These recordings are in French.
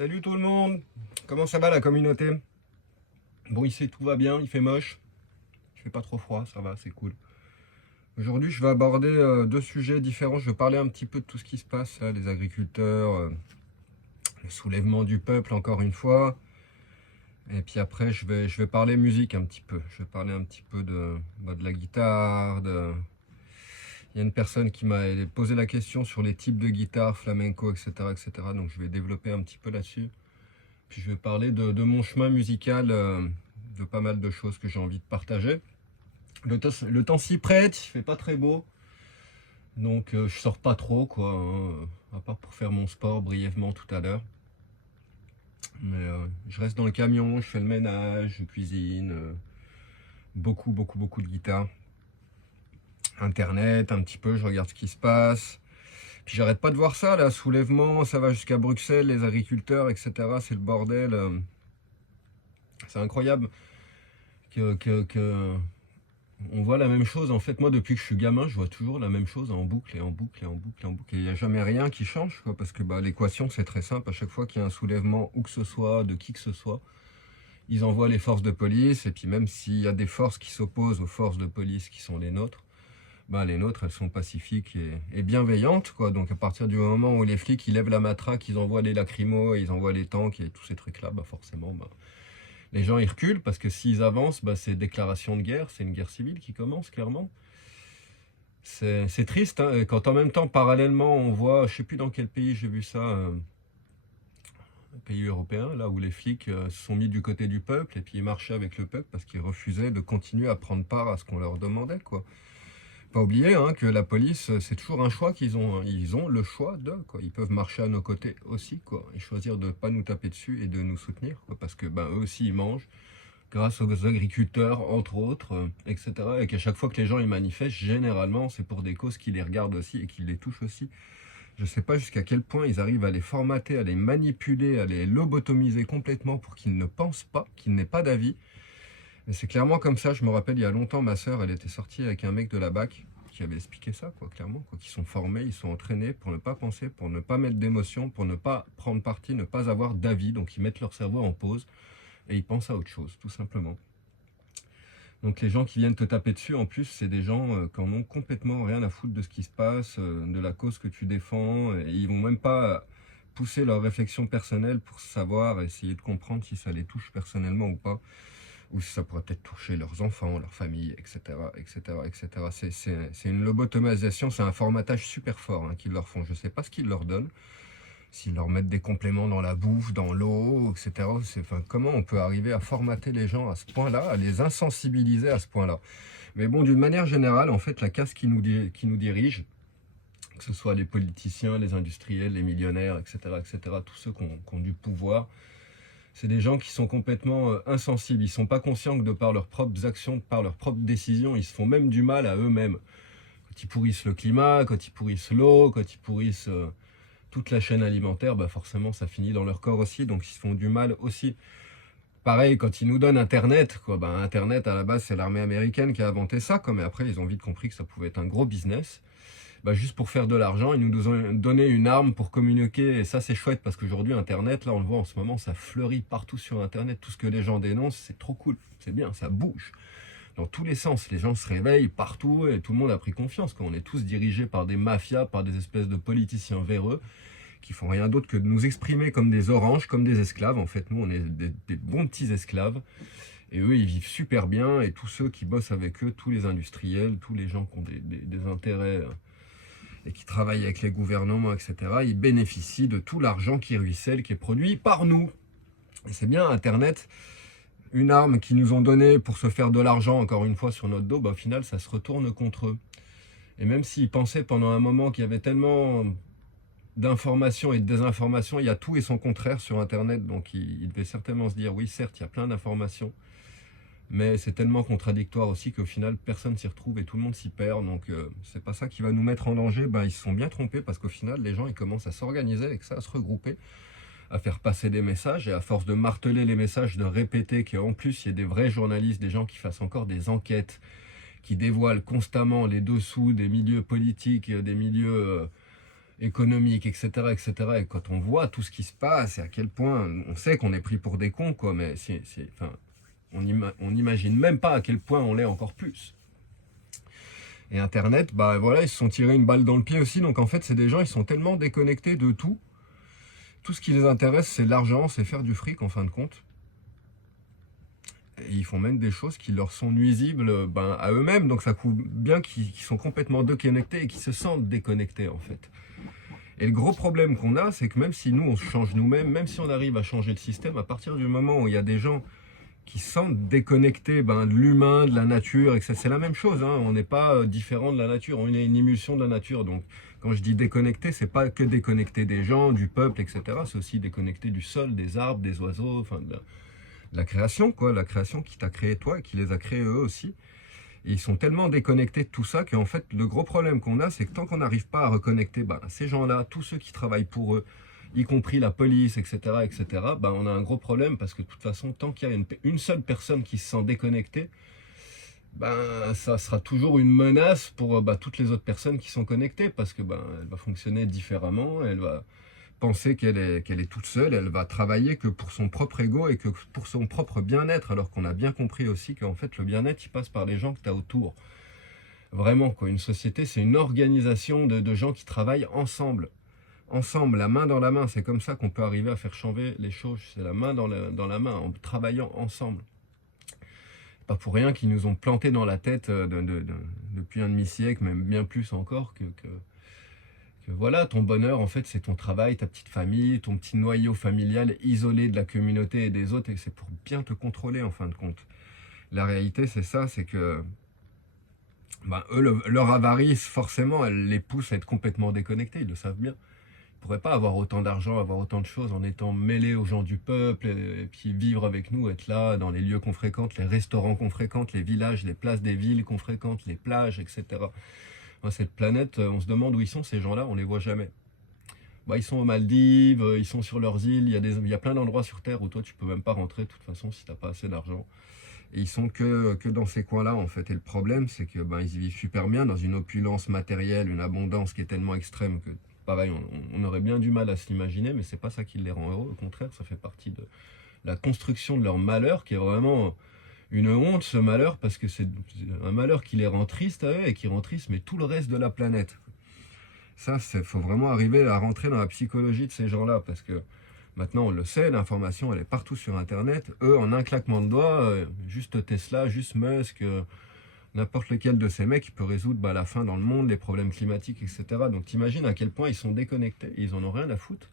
Salut tout le monde. Comment ça va la communauté? Bon, ici tout va bien, il fait moche. Il fait pas trop froid, ça va, c'est cool. Aujourd'hui, je vais aborder deux sujets différents. Je vais parler un petit peu de tout ce qui se passe, là, les agriculteurs, le soulèvement du peuple, encore une fois. Et puis après, je vais parler musique un petit peu. Je vais parler un petit peu de la guitare. Il y a une personne qui m'a posé la question sur les types de guitare, flamenco, etc., etc. Donc je vais développer un petit peu là-dessus. Puis je vais parler de mon chemin musical, de pas mal de choses que j'ai envie de partager. Le temps s'y prête, il fait pas très beau. Donc je sors pas trop, quoi, hein, à part pour faire mon sport brièvement tout à l'heure. Mais je reste dans le camion, je fais le ménage, je cuisine. Beaucoup de guitare. Internet, un petit peu, je regarde ce qui se passe. Puis j'arrête pas de voir ça, là, soulèvement, ça va jusqu'à Bruxelles, les agriculteurs, etc. C'est le bordel. C'est incroyable que on voit la même chose. En fait, moi, depuis que je suis gamin, je vois toujours la même chose en boucle et en boucle et en boucle et en boucle. Et il n'y a jamais rien qui change, quoi, parce que l'équation, c'est très simple. À chaque fois qu'il y a un soulèvement, où que ce soit, de qui que ce soit, ils envoient les forces de police. Et puis même s'il y a des forces qui s'opposent aux forces de police qui sont les nôtres, les nôtres, elles sont pacifiques et bienveillantes, quoi. Donc à partir du moment où les flics, ils lèvent la matraque, ils envoient les lacrymos, ils envoient les tanks et tous ces trucs-là, forcément, les gens ils reculent parce que s'ils avancent, c'est déclaration de guerre, c'est une guerre civile qui commence clairement. C'est triste, hein, quand en même temps, parallèlement, on voit, je sais plus dans quel pays j'ai vu ça, un pays européen, là où les flics se sont mis du côté du peuple et puis ils marchaient avec le peuple parce qu'ils refusaient de continuer à prendre part à ce qu'on leur demandait, quoi. Pas oublier que la police, c'est toujours un choix qu'ils ont. Ils ont le choix de, quoi. Ils peuvent marcher à nos côtés aussi, quoi, et choisir de ne pas nous taper dessus et de nous soutenir, quoi, parce que eux aussi ils mangent grâce aux agriculteurs, entre autres, etc. Et qu'à chaque fois que les gens ils manifestent, généralement c'est pour des causes qui les regardent aussi et qui les touchent aussi. Je ne sais pas jusqu'à quel point ils arrivent à les formater, à les manipuler, à les lobotomiser complètement pour qu'ils ne pensent pas, qu'ils n'aient pas d'avis. Et c'est clairement comme ça. Je me rappelle, il y a longtemps, ma sœur, elle était sortie avec un mec de la BAC qui avait expliqué ça, quoi, clairement, quoi, qui sont formés, ils sont entraînés pour ne pas penser, pour ne pas mettre d'émotion, pour ne pas prendre parti, ne pas avoir d'avis. Donc ils mettent leur cerveau en pause et ils pensent à autre chose, tout simplement. Donc les gens qui viennent te taper dessus, en plus, c'est des gens qui en ont complètement rien à foutre de ce qui se passe, de la cause que tu défends, et ils vont même pas pousser leur réflexion personnelle pour savoir, essayer de comprendre si ça les touche personnellement ou pas, ou si ça pourrait peut-être toucher leurs enfants, leur famille, etc., etc., etc. C'est une lobotomisation, c'est un formatage super fort qu'ils leur font. Je ne sais pas ce qu'ils leur donnent, s'ils leur mettent des compléments dans la bouffe, dans l'eau, etc. Comment on peut arriver à formater les gens à ce point-là, à les insensibiliser à ce point-là? Mais bon, d'une manière générale, en fait, la caste qui nous dirige, que ce soit les politiciens, les industriels, les millionnaires, etc., tous ceux qui ont du pouvoir, c'est des gens qui sont complètement insensibles. Ils ne sont pas conscients que de par leurs propres actions, de par leurs propres décisions, ils se font même du mal à eux-mêmes. Quand ils pourrissent le climat, quand ils pourrissent l'eau, quand ils pourrissent toute la chaîne alimentaire, forcément ça finit dans leur corps aussi, donc ils se font du mal aussi. Pareil, quand ils nous donnent Internet, quoi, Internet à la base c'est l'armée américaine qui a inventé ça, mais après ils ont vite compris que ça pouvait être un gros business. Juste pour faire de l'argent, ils nous ont donné une arme pour communiquer, et ça c'est chouette parce qu'aujourd'hui Internet, là on le voit en ce moment, ça fleurit partout sur Internet, tout ce que les gens dénoncent, c'est trop cool, c'est bien, ça bouge dans tous les sens, les gens se réveillent partout et tout le monde a pris confiance, quand on est tous dirigés par des mafias, par des espèces de politiciens véreux qui font rien d'autre que de nous exprimer comme des oranges, comme des esclaves. En fait, nous on est des bons petits esclaves. Et eux, ils vivent super bien, et tous ceux qui bossent avec eux, tous les industriels, tous les gens qui ont des intérêts et qui travaillent avec les gouvernements, etc., ils bénéficient de tout l'argent qui ruisselle, qui est produit par nous. Et c'est bien, Internet, une arme qu'ils nous ont donnée pour se faire de l'argent, encore une fois, sur notre dos, au final, ça se retourne contre eux. Et même s'ils pensaient pendant un moment qu'il y avait tellement d'informations et de désinformations, il y a tout et son contraire sur Internet, donc ils devaient certainement se dire, oui, certes, il y a plein d'informations, mais c'est tellement contradictoire aussi qu'au final personne s'y retrouve et tout le monde s'y perd. Donc c'est pas ça qui va nous mettre en danger. Ils se sont bien trompés, parce qu'au final les gens ils commencent à s'organiser avec ça, à se regrouper, à faire passer des messages, et à force de marteler les messages, de répéter qu'en plus il y a des vrais journalistes, des gens qui fassent encore des enquêtes, qui dévoilent constamment les dessous des milieux politiques, des milieux économique, etc., etc. Et quand on voit tout ce qui se passe et à quel point on sait qu'on est pris pour des cons, quoi, mais enfin, on n'imagine même pas à quel point on l'est encore plus. Et Internet, bah voilà, ils se sont tirés une balle dans le pied aussi. Donc en fait, c'est des gens, ils sont tellement déconnectés de tout. Tout ce qui les intéresse, c'est l'argent, c'est faire du fric en fin de compte. Et ils font même des choses qui leur sont nuisibles ben, à eux-mêmes. Donc ça prouve bien qu'ils sont complètement déconnectés et qu'ils se sentent déconnectés en fait. Et le gros problème qu'on a, c'est que même si nous, on se change nous-mêmes, même si on arrive à changer le système, à partir du moment où il y a des gens qui se sentent déconnectés ben, de l'humain, de la nature, et que c'est la même chose, hein, on n'est pas différent de la nature, on est une émulsion de la nature. Donc quand je dis déconnecté, c'est pas que déconnecté des gens, du peuple, etc. C'est aussi déconnecté du sol, des arbres, des oiseaux, enfin de la création, quoi, la création qui t'a créé toi et qui les a créés eux aussi. Et ils sont tellement déconnectés de tout ça qu'en fait, le gros problème qu'on a, c'est que tant qu'on n'arrive pas à reconnecter ben, ces gens-là, tous ceux qui travaillent pour eux, y compris la police, etc., etc., ben, on a un gros problème parce que de toute façon, tant qu'il y a une seule personne qui se sent déconnectée, ben, ça sera toujours une menace pour ben, toutes les autres personnes qui sont connectées parce que ben, elle va fonctionner différemment, elle va penser qu'elle est toute seule, elle va travailler que pour son propre ego et que pour son propre bien-être, alors qu'on a bien compris aussi qu'en fait le bien-être il passe par les gens que tu as autour. Vraiment quoi, une société c'est une organisation de gens qui travaillent ensemble. Ensemble, la main dans la main, c'est comme ça qu'on peut arriver à faire changer les choses, c'est la main dans la main, en travaillant ensemble. Pas pour rien qu'ils nous ont planté dans la tête depuis un demi-siècle, même bien plus encore, que voilà, ton bonheur, en fait, c'est ton travail, ta petite famille, ton petit noyau familial isolé de la communauté et des autres, et c'est pour bien te contrôler, en fin de compte. La réalité, c'est ça, c'est que ben, eux, leur avarice, forcément, elle les pousse à être complètement déconnectés, ils le savent bien. Ils ne pourraient pas avoir autant d'argent, avoir autant de choses en étant mêlés aux gens du peuple, et puis vivre avec nous, être là, dans les lieux qu'on fréquente, les restaurants qu'on fréquente, les villages, les places des villes qu'on fréquente, les plages, etc. Cette planète, on se demande où ils sont ces gens-là, on les voit jamais. Bah, ils sont aux Maldives, ils sont sur leurs îles, il y a plein d'endroits sur Terre où toi tu peux même pas rentrer de toute façon si t'as pas assez d'argent. Et ils sont que dans ces coins-là en fait. Et le problème c'est que ben, ils y vivent super bien dans une opulence matérielle, une abondance qui est tellement extrême que pareil, on aurait bien du mal à se l'imaginer, mais c'est pas ça qui les rend heureux, au contraire, ça fait partie de la construction de leur malheur qui est vraiment une honte ce malheur parce que c'est un malheur qui les rend tristes à eux et qui rend triste mais tout le reste de la planète. Ça, il faut vraiment arriver à rentrer dans la psychologie de ces gens-là parce que maintenant on le sait, l'information elle est partout sur internet. Eux, en un claquement de doigts, juste Tesla, juste Musk, n'importe lequel de ces mecs qui peut résoudre bah, la faim dans le monde, les problèmes climatiques, etc. Donc t'imagines à quel point ils sont déconnectés, ils en ont rien à foutre.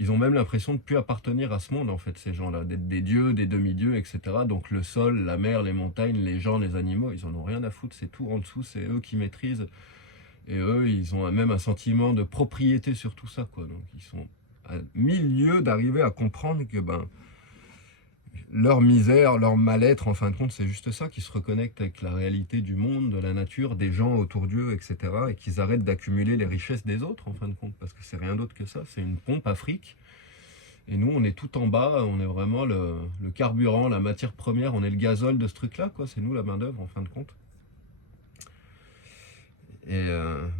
Ils ont même l'impression de ne plus appartenir à ce monde, en fait, ces gens-là, d'être des dieux, des demi-dieux, etc. Donc le sol, la mer, les montagnes, les gens, les animaux, ils en ont rien à foutre, c'est tout en dessous, c'est eux qui maîtrisent. Et eux, ils ont même un sentiment de propriété sur tout ça, quoi. Donc ils sont à mille lieues d'arriver à comprendre que ben, leur misère, leur mal-être, en fin de compte, c'est juste ça, qu'ils se reconnectent avec la réalité du monde, de la nature, des gens autour d'eux, etc. Et qu'ils arrêtent d'accumuler les richesses des autres, en fin de compte, parce que c'est rien d'autre que ça, c'est une pompe à fric. Et nous, on est tout en bas, on est vraiment le carburant, la matière première, on est le gazole de ce truc-là, quoi. C'est nous la main-d'œuvre, en fin de compte.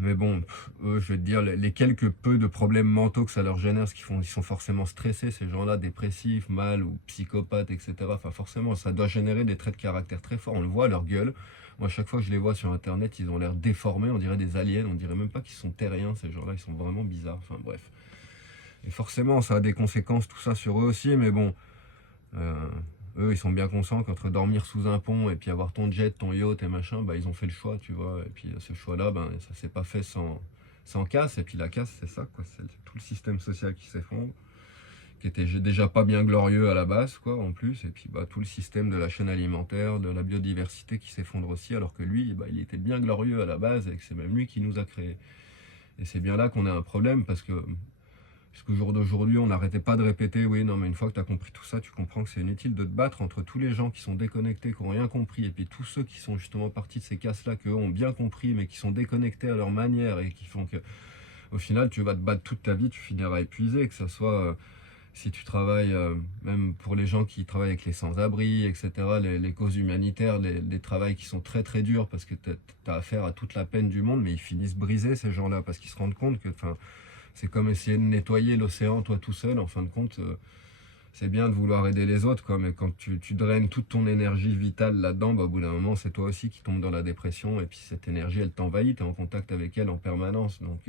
Mais bon, eux, je vais te dire, les quelques peu de problèmes mentaux que ça leur génère, ce qu'ils font, ils sont forcément stressés, ces gens-là, dépressifs, mal ou psychopathes, etc. Enfin, forcément, ça doit générer des traits de caractère très forts. On le voit à leur gueule. Moi, chaque fois que je les vois sur Internet, ils ont l'air déformés, on dirait des aliens, on dirait même pas qu'ils sont terriens, ces gens-là, ils sont vraiment bizarres. Enfin, bref. Et forcément, ça a des conséquences, tout ça, sur eux aussi, mais bon... Euh, eux, ils sont bien conscients qu'entre dormir sous un pont et puis avoir ton jet, ton yacht et machin, bah, ils ont fait le choix, tu vois. Et puis ce choix-là, ben, ça s'est pas fait sans casse. Et puis la casse, c'est ça, quoi. C'est tout le système social qui s'effondre, qui était déjà pas bien glorieux à la base, quoi, en plus. Et puis bah, tout le système de la chaîne alimentaire, de la biodiversité qui s'effondre aussi, alors que lui, bah, il était bien glorieux à la base et que c'est même lui qui nous a créés. Et c'est bien là qu'on a un problème parce que puisqu'au jour d'aujourd'hui, on n'arrêtait pas de répéter, oui, non, mais une fois que tu as compris tout ça, tu comprends que c'est inutile de te battre entre tous les gens qui sont déconnectés, qui n'ont rien compris, et puis tous ceux qui sont justement partis de ces casses-là, qu'eux ont bien compris, mais qui sont déconnectés à leur manière, et qui font que, au final, tu vas te battre toute ta vie, tu finiras épuisé, que ce soit si tu travailles, même pour les gens qui travaillent avec les sans-abri, etc., les causes humanitaires, les travails qui sont très très durs, parce que tu as affaire à toute la peine du monde, mais ils finissent brisés, ces gens-là, parce qu'ils se rendent compte que, enfin, C'est comme essayer de nettoyer l'océan toi tout seul, en fin de compte. C'est bien de vouloir aider les autres, quoi, mais quand tu draines toute ton énergie vitale là-dedans, bah, au bout d'un moment, c'est toi aussi qui tombes dans la dépression, et puis cette énergie, elle t'envahit, tu es en contact avec elle en permanence. Donc,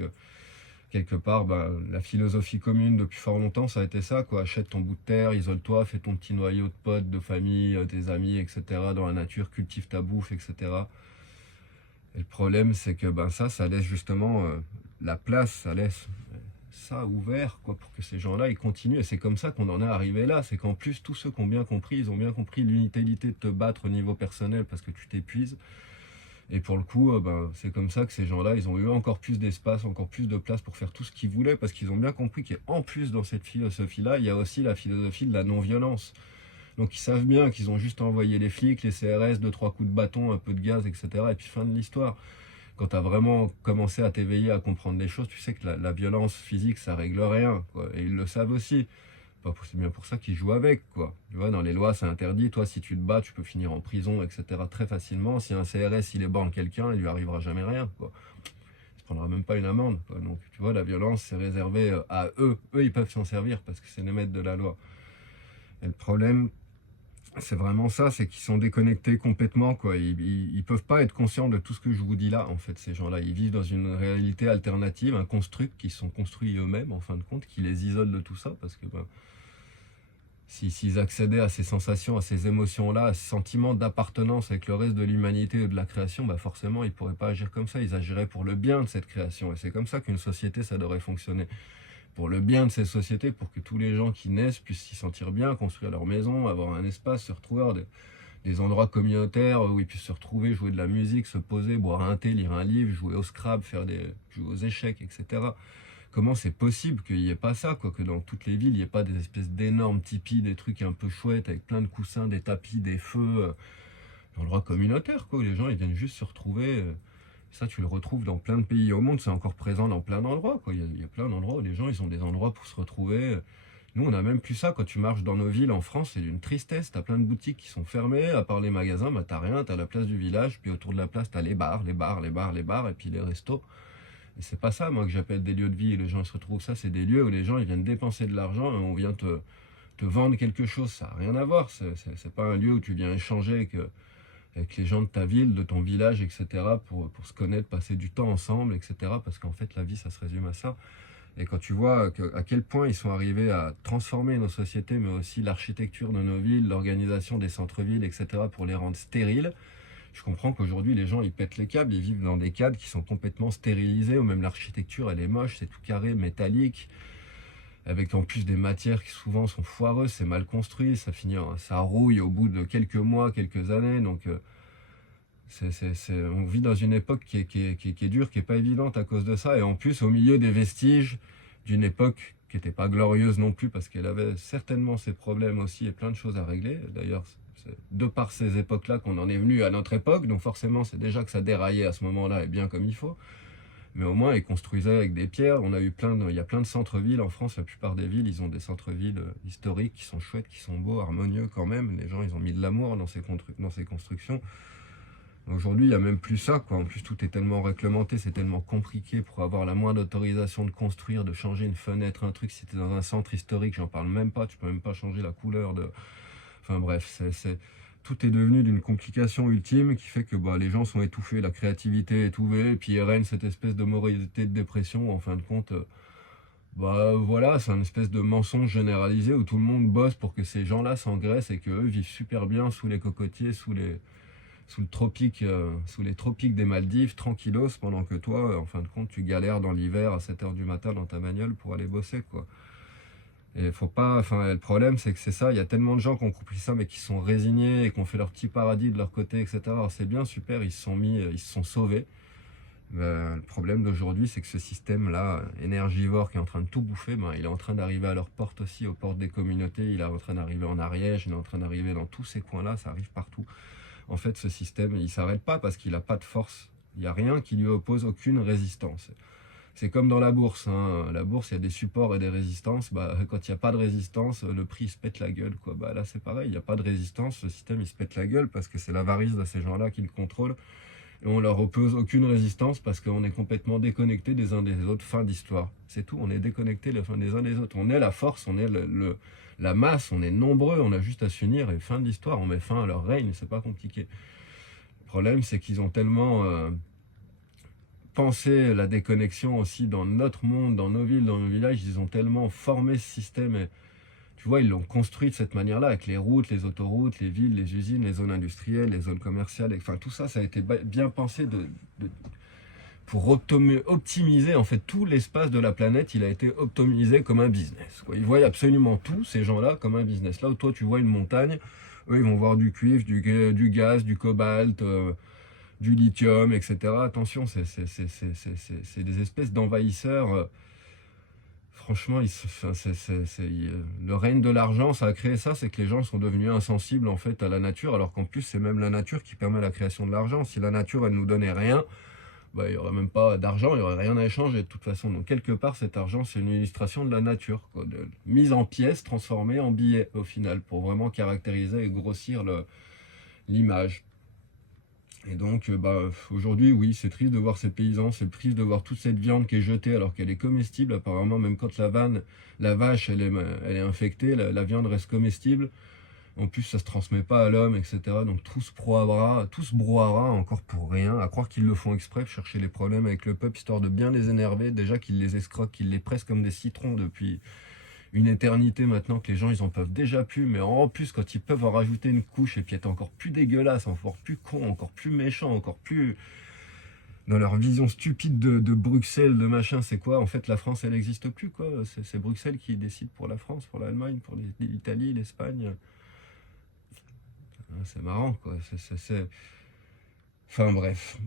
quelque part, bah, la philosophie commune depuis fort longtemps, ça a été ça, quoi. Achète ton bout de terre, isole-toi, fais ton petit noyau de potes, de famille, tes amis, etc. Dans la nature, cultive ta bouffe, etc. Et le problème, c'est que ben, ça laisse justement la place, ça laisse ça ouvert, quoi, pour que ces gens-là, ils continuent. Et c'est comme ça qu'on en est arrivé là. C'est qu'en plus, tous ceux qui ont bien compris, ils ont bien compris l'inutilité de te battre au niveau personnel parce que tu t'épuises. Et pour le coup, ben, c'est comme ça que ces gens-là, ils ont eu encore plus d'espace, encore plus de place pour faire tout ce qu'ils voulaient, parce qu'ils ont bien compris qu'en plus, dans cette philosophie-là, il y a aussi la philosophie de la non-violence. Donc ils savent bien qu'ils ont juste envoyé les flics, les CRS, deux, trois coups de bâton, un peu de gaz, etc. Et puis fin de l'histoire. Quand tu as vraiment commencé à t'éveiller, à comprendre les choses, tu sais que la violence physique, ça règle rien, quoi. Et ils le savent aussi. C'est bien pour ça qu'ils jouent avec, quoi. Tu vois, dans les lois, c'est interdit. Toi, si tu te bats, tu peux finir en prison, etc. très facilement. Si un CRS, il ébranle quelqu'un, il lui arrivera jamais rien, quoi. Il se prendra même pas une amende, quoi. Donc, tu vois, la violence, c'est réservé à eux. Eux, ils peuvent s'en servir parce que c'est les maîtres de la loi. Et le problème, c'est vraiment ça, c'est qu'ils sont déconnectés complètement, quoi. Ils peuvent pas être conscients de tout ce que je vous dis là, en fait, ces gens-là. Ils vivent dans une réalité alternative, un construct qui sont construits eux-mêmes, en fin de compte, qui les isole de tout ça, parce que ben, s'ils accédaient à ces sensations, à ces émotions-là, à ce sentiment d'appartenance avec le reste de l'humanité et de la création, bah forcément, ils pourraient pas agir comme ça. Ils agiraient pour le bien de cette création. Et c'est comme ça qu'une société, ça devrait fonctionner. Pour le bien de ces sociétés, pour que tous les gens qui naissent puissent s'y sentir bien, construire leur maison, avoir un espace, se retrouver, avoir des endroits communautaires où ils puissent se retrouver, jouer de la musique, se poser, boire un thé, lire un livre, jouer au Scrabble, jouer aux échecs, etc. Comment c'est possible qu'il n'y ait pas ça, quoi, que dans toutes les villes, il n'y ait pas des espèces d'énormes tipis, des trucs un peu chouettes, avec plein de coussins, des tapis, des feux, l'endroit communautaire, quoi, où les gens ils viennent juste se retrouver. Ça, tu le retrouves dans plein de pays au monde, c'est encore présent dans plein d'endroits, quoi. Il y a plein d'endroits où les gens, ils ont des endroits pour se retrouver. Nous, on n'a même plus ça. Quand tu marches dans nos villes en France, c'est d'une tristesse. T'as plein de boutiques qui sont fermées, à part les magasins, bah, t'as rien. T'as la place du village, puis autour de la place, t'as les bars, les bars, les bars, les bars, et puis les restos. Et c'est pas ça, moi, que j'appelle des lieux de vie. Et les gens ils se retrouvent. Ça, c'est des lieux où les gens, ils viennent dépenser de l'argent et on vient te vendre quelque chose. Ça n'a rien à voir. C'est pas un lieu où tu viens échanger avec les gens de ta ville, de ton village, etc., pour se connaître, passer du temps ensemble, etc., parce qu'en fait, la vie, ça se résume à ça. Et quand tu vois à quel point ils sont arrivés à transformer nos sociétés, mais aussi l'architecture de nos villes, l'organisation des centres-villes, etc., pour les rendre stériles, je comprends qu'aujourd'hui, les gens, ils pètent les câbles, ils vivent dans des cadres qui sont complètement stérilisés, ou même l'architecture, elle est moche, c'est tout carré, métallique, avec en plus des matières qui souvent sont foireuses, c'est mal construit, ça rouille au bout de quelques mois, quelques années, donc on vit dans une époque qui est dure, qui n'est pas évidente à cause de ça, et en plus au milieu des vestiges d'une époque qui n'était pas glorieuse non plus, parce qu'elle avait certainement ses problèmes aussi et plein de choses à régler. D'ailleurs, c'est de par ces époques-là qu'on en est venu à notre époque, donc forcément c'est déjà que ça déraillait à ce moment-là et bien comme il faut. Mais au moins, ils construisaient avec des pierres. Il y a plein de centres-villes en France. La plupart des villes, ils ont des centres-villes historiques qui sont chouettes, qui sont beaux, harmonieux quand même. Les gens, ils ont mis de l'amour dans ces constructions. Aujourd'hui, il n'y a même plus ça, quoi. En plus, tout est tellement réglementé, c'est tellement compliqué pour avoir la moindre autorisation de construire, de changer une fenêtre, un truc. Si tu es dans un centre historique, j'en parle même pas. Tu peux même pas changer la couleur de. Enfin bref, tout est devenu d'une complication ultime qui fait que bah, les gens sont étouffés, la créativité est étouffée, et puis il règne cette espèce de moralité de dépression. En fin de compte, bah voilà, c'est une espèce de mensonge généralisé où tout le monde bosse pour que ces gens-là s'engraissent et qu'eux vivent super bien sous les cocotiers, sous les tropiques des Maldives, tranquillos, pendant que toi, en fin de compte, tu galères dans l'hiver à 7 heures du matin dans ta bagnole pour aller bosser, quoi. Et faut pas, enfin, le problème, c'est que c'est ça, il y a tellement de gens qui ont compris ça, mais qui sont résignés et qui ont fait leur petit paradis de leur côté, etc. Alors c'est bien, super, ils se sont sauvés. Le problème d'aujourd'hui, c'est que ce système-là, énergivore, qui est en train de tout bouffer, ben, il est en train d'arriver à leur porte aussi, aux portes des communautés, il est en train d'arriver en Ariège, il est en train d'arriver dans tous ces coins-là, ça arrive partout. En fait, ce système, il ne s'arrête pas parce qu'il n'a pas de force. Il n'y a rien qui lui oppose aucune résistance. C'est comme dans la bourse, hein. La bourse, il y a des supports et des résistances. Bah, quand il n'y a pas de résistance, le prix il se pète la gueule, quoi. Bah, là, c'est pareil, il n'y a pas de résistance, le système il se pète la gueule parce que c'est l'avarice de ces gens-là qui le contrôlent. et on leur oppose aucune résistance parce qu'on est complètement déconnectés des uns des autres. Fin d'histoire. C'est tout, on est déconnectés les uns des autres. On est la force, on est la masse, on est nombreux, on a juste à s'unir et fin de l'histoire. On met fin à leur règne, c'est pas compliqué. Le problème, c'est qu'ils ont tellement pensé la déconnexion aussi dans notre monde, dans nos villes, dans nos villages, ils ont tellement formé ce système. Et, tu vois, ils l'ont construit de cette manière-là, avec les routes, les autoroutes, les villes, les usines, les zones industrielles, les zones commerciales. Enfin, tout ça, ça a été bien pensé pour optimiser, en fait, tout l'espace de la planète. Il a été optimisé comme un business, quoi. Ils voient absolument tout, ces gens-là, comme un business. Là où toi, tu vois une montagne, eux, ils vont voir du cuivre, du gaz, du cobalt, du lithium, etc. Attention, c'est des espèces d'envahisseurs. Franchement, le règne de l'argent, ça a créé ça, c'est que les gens sont devenus insensibles en fait à la nature, alors qu'en plus c'est même la nature qui permet la création de l'argent. Si la nature elle nous donnait rien, bah, il n'y aurait même pas d'argent, il n'y aurait rien à échanger de toute façon. Donc quelque part cet argent c'est une illustration de la nature, quoi, mise en pièces, transformée en billets au final, pour vraiment caractériser et grossir l'image. Et donc, aujourd'hui, oui, c'est triste de voir ces paysans, c'est triste de voir toute cette viande qui est jetée alors qu'elle est comestible. Apparemment, même quand la vache, elle est infectée, la viande reste comestible. En plus, ça se transmet pas à l'homme, etc. Donc tout se broiera encore pour rien. À croire qu'ils le font exprès, pour chercher les problèmes avec le peuple, histoire de bien les énerver. Déjà qu'ils les escroquent, qu'ils les pressent comme des citrons depuis une éternité maintenant, que les gens ils en peuvent déjà plus, mais en plus quand ils peuvent en rajouter une couche et puis être encore plus dégueulasse, encore plus con, encore plus méchant, encore plus dans leur vision stupide de Bruxelles, de machin. C'est quoi en fait? La France elle n'existe plus, quoi. C'est Bruxelles qui décide pour la France, pour l'Allemagne, pour l'Italie, l'Espagne. C'est marrant, quoi. Enfin bref.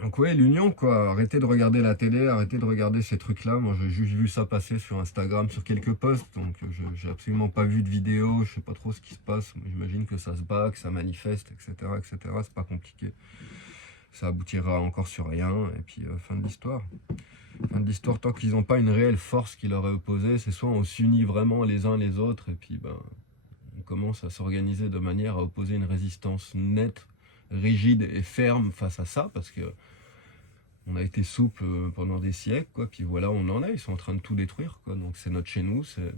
Donc ouais, l'union, quoi. Arrêtez de regarder la télé, arrêtez de regarder ces trucs-là. Moi, j'ai juste vu ça passer sur Instagram, sur quelques posts. Donc, j'ai absolument pas vu de vidéo. Je sais pas trop ce qui se passe. J'imagine que ça se bat, que ça manifeste, etc., etc. C'est pas compliqué. Ça aboutira encore sur rien. Et puis, fin de l'histoire. Fin de l'histoire, tant qu'ils n'ont pas une réelle force qui leur est opposée, c'est soit on s'unit vraiment les uns les autres, et puis, on commence à s'organiser de manière à opposer une résistance nette, rigide et ferme face à ça, parce que on a été souple pendant des siècles, quoi. Puis voilà, on en est, ils sont en train de tout détruire, quoi. Donc c'est notre chez nous, c'est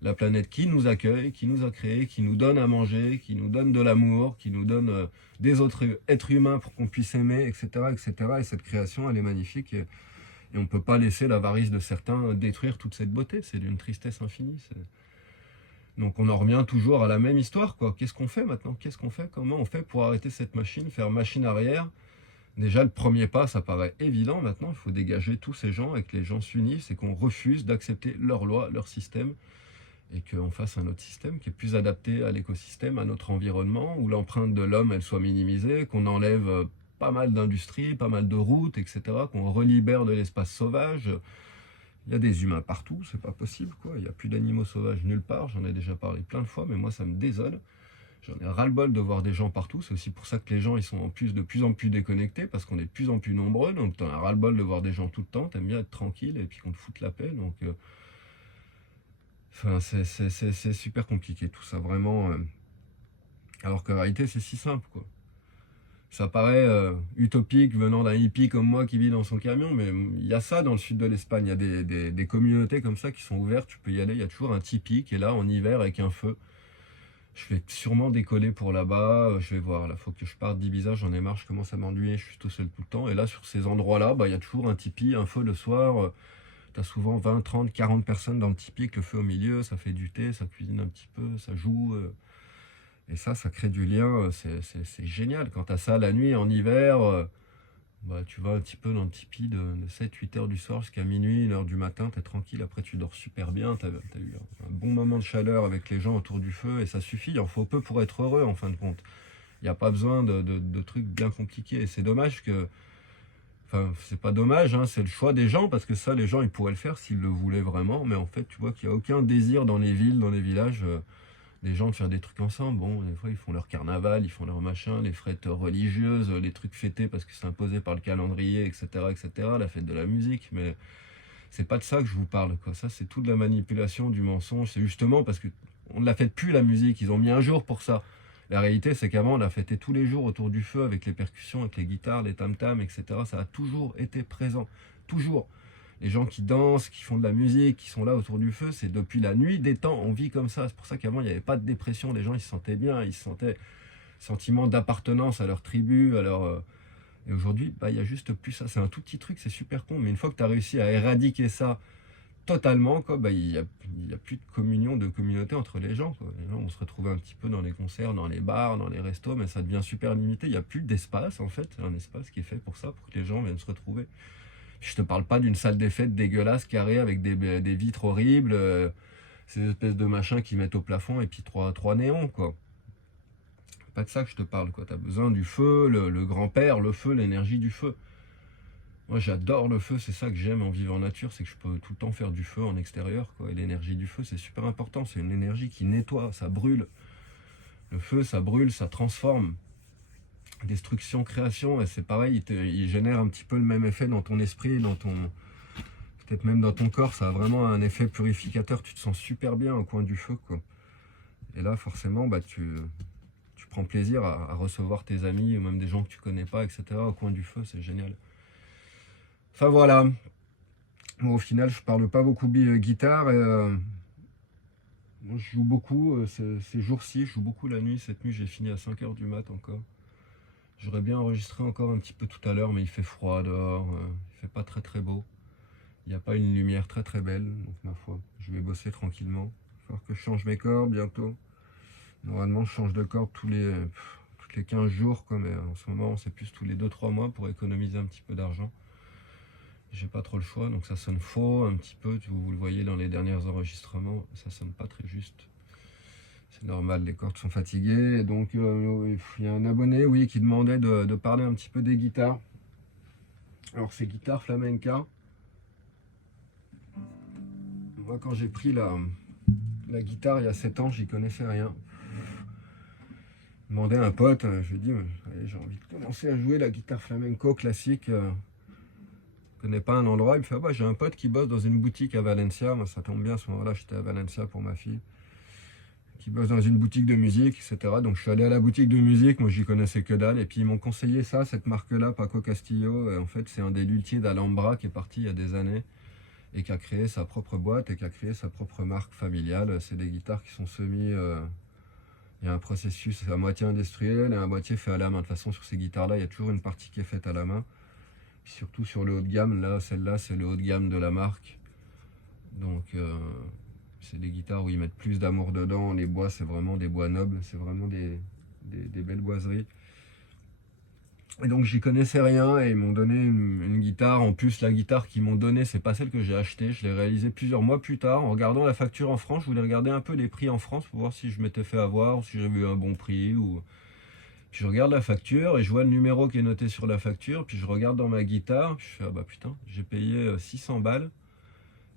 la planète qui nous accueille, qui nous a créés, qui nous donne à manger, qui nous donne de l'amour, qui nous donne des autres êtres humains pour qu'on puisse aimer, etc., etc. Et cette création, elle est magnifique, et on ne peut pas laisser l'avarice de certains détruire toute cette beauté. C'est d'une tristesse infinie. Donc on en revient toujours à la même histoire, quoi. Qu'est-ce qu'on fait maintenant? Qu'est-ce qu'on fait? Comment on fait pour arrêter cette machine, faire machine arrière? Déjà, le premier pas, ça paraît évident maintenant, il faut dégager tous ces gens et que les gens s'unissent et qu'on refuse d'accepter leurs lois, leur système, et qu'on fasse un autre système qui est plus adapté à l'écosystème, à notre environnement, où l'empreinte de l'homme, elle soit minimisée, qu'on enlève pas mal d'industries, pas mal de routes, etc., qu'on relibère de l'espace sauvage. Il y a des humains partout, c'est pas possible, quoi. Il n'y a plus d'animaux sauvages nulle part, j'en ai déjà parlé plein de fois, mais moi ça me désole. J'en ai ras-le-bol de voir des gens partout. C'est aussi pour ça que les gens ils sont de plus en plus déconnectés, parce qu'on est de plus en plus nombreux. Donc t'en as ras-le-bol de voir des gens tout le temps. T'aimes bien être tranquille et puis qu'on te foute la paix. Donc, enfin, c'est super compliqué tout ça, vraiment. Alors qu'en réalité, c'est si simple, quoi. Ça paraît utopique venant d'un hippie comme moi qui vit dans son camion, mais il y a ça dans le sud de l'Espagne. Il y a des communautés comme ça qui sont ouvertes. Tu peux y aller. Il y a toujours un tipi qui est là en hiver avec un feu. Je vais sûrement décoller pour là-bas, je vais voir, là, faut que je parte d'Ibiza, j'en ai marre, je commence à m'ennuyer, je suis tout seul tout le temps. Et là, sur ces endroits-là, il y a toujours un tipi, un feu le soir. T'as souvent 20, 30, 40 personnes dans le tipi avec le feu au milieu, ça fait du thé, ça cuisine un petit peu, ça joue. Et ça crée du lien, c'est génial. Quand t'as ça la nuit, en hiver, tu vas un petit peu dans le tipi de 7-8 heures du soir jusqu'à minuit, 1 heure du matin, t'es tranquille, après tu dors super bien, t'as eu un bon moment de chaleur avec les gens autour du feu, et ça suffit, il en faut peu pour être heureux en fin de compte. Il n'y a pas besoin de trucs bien compliqués, et c'est dommage que... Enfin, c'est pas dommage, hein, c'est le choix des gens, parce que ça, les gens, ils pourraient le faire s'ils le voulaient vraiment, mais en fait, tu vois qu'il n'y a aucun désir dans les villes, dans les villages, des gens de faire des trucs ensemble. Bon, des fois, ils font leur carnaval, ils font leur machin, les fêtes religieuses, les trucs fêtés parce que c'est imposé par le calendrier, etc., etc., la fête de la musique, mais c'est pas de ça que je vous parle, quoi. Ça, c'est toute la manipulation, du mensonge. C'est justement parce que on ne la fait plus, la musique. Ils ont mis un jour pour ça. La réalité, c'est qu'avant, on a fêté tous les jours autour du feu avec les percussions, avec les guitares, les tam-tams, etc. Ça a toujours été présent. Toujours. Les gens qui dansent, qui font de la musique, qui sont là autour du feu, c'est depuis la nuit des temps, on vit comme ça. C'est pour ça qu'avant, il n'y avait pas de dépression. Les gens, ils se sentaient bien, ils se sentaient sentiment d'appartenance à leur tribu, à leur... Et aujourd'hui, bah, il n'y a juste plus ça. C'est un tout petit truc, c'est super con. Mais une fois que tu as réussi à éradiquer ça totalement, quoi, bah, il y a plus de communion, de communauté entre les gens, quoi. Les gens vont se retrouver un petit peu dans les concerts, dans les bars, dans les restos, mais ça devient super limité. Il n'y a plus d'espace, en fait. C'est un espace qui est fait pour ça, pour que les gens viennent se retrouver. Je te parle pas d'une salle des fêtes dégueulasse, carrée, avec des vitres horribles, ces espèces de machins qui mettent au plafond, et puis trois néons, quoi. Pas de ça que je te parle, quoi. T'as besoin du feu, le grand-père, le feu, l'énergie du feu. Moi, j'adore le feu, c'est ça que j'aime en vivant en nature, c'est que je peux tout le temps faire du feu en extérieur, quoi. Et l'énergie du feu, c'est super important. C'est une énergie qui nettoie, ça brûle. Le feu, ça brûle, ça transforme. Destruction, création, et c'est pareil, il génère un petit peu le même effet dans ton esprit, peut-être même dans ton corps. Ça a vraiment un effet purificateur. Tu te sens super bien au coin du feu, quoi. Et là, forcément, bah, tu prends plaisir à recevoir tes amis, ou même des gens que tu connais pas, etc. au coin du feu, c'est génial. Enfin voilà. Bon, au final, je parle pas beaucoup guitare. Moi, je joue beaucoup ces jours-ci, je joue beaucoup la nuit. Cette nuit, j'ai fini à 5 h du mat encore. J'aurais bien enregistré encore un petit peu tout à l'heure, mais il fait froid dehors, il fait pas très très beau. Il n'y a pas une lumière très très belle, donc ma foi, je vais bosser tranquillement. Il va falloir que je change mes cordes bientôt. Normalement, je change de corde toutes les 15 jours, quoi, mais en ce moment, c'est plus tous les 2-3 mois pour économiser un petit peu d'argent. J'ai pas trop le choix, donc ça sonne faux un petit peu. Vous le voyez dans les derniers enregistrements, ça sonne pas très juste. C'est normal, les cordes sont fatiguées. Et donc, il y a un abonné, oui, qui demandait de parler un petit peu des guitares. Alors, ces guitares flamenca. Moi, quand j'ai pris la guitare il y a 7 ans, j'y connaissais rien. Je demandais à un pote, je lui ai dit, j'ai envie de commencer à jouer la guitare flamenco classique. Je connais pas un endroit. Il me fait, bah, j'ai un pote qui bosse dans une boutique à Valencia. Moi, ça tombe bien, à ce moment-là, j'étais à Valencia pour ma fille. Qui bosse dans une boutique de musique, etc. Donc je suis allé à la boutique de musique, moi j'y connaissais que dalle, et puis ils m'ont conseillé ça, cette marque-là, Paco Castillo. Et en fait, c'est un des luthiers d'Alhambra qui est parti il y a des années et qui a créé sa propre boîte et qui a créé sa propre marque familiale. C'est des guitares qui sont il y a un processus à moitié industriel et à moitié fait à la main. De toute façon, sur ces guitares-là, il y a toujours une partie qui est faite à la main. Puis surtout sur le haut de gamme, là, celle-là, c'est le haut de gamme de la marque. Donc, c'est des guitares où ils mettent plus d'amour dedans. Les bois, c'est vraiment des bois nobles. C'est vraiment des belles boiseries. Et donc, j'y connaissais rien et ils m'ont donné une guitare. En plus, la guitare qu'ils m'ont donnée, c'est pas celle que j'ai achetée. Je l'ai réalisée plusieurs mois plus tard. En regardant la facture en France, je voulais regarder un peu les prix en France pour voir si je m'étais fait avoir, ou si j'avais eu un bon prix. Puis je regarde la facture et je vois le numéro qui est noté sur la facture. Puis je regarde dans ma guitare. Puis je fais, ah bah putain, j'ai payé 600 balles.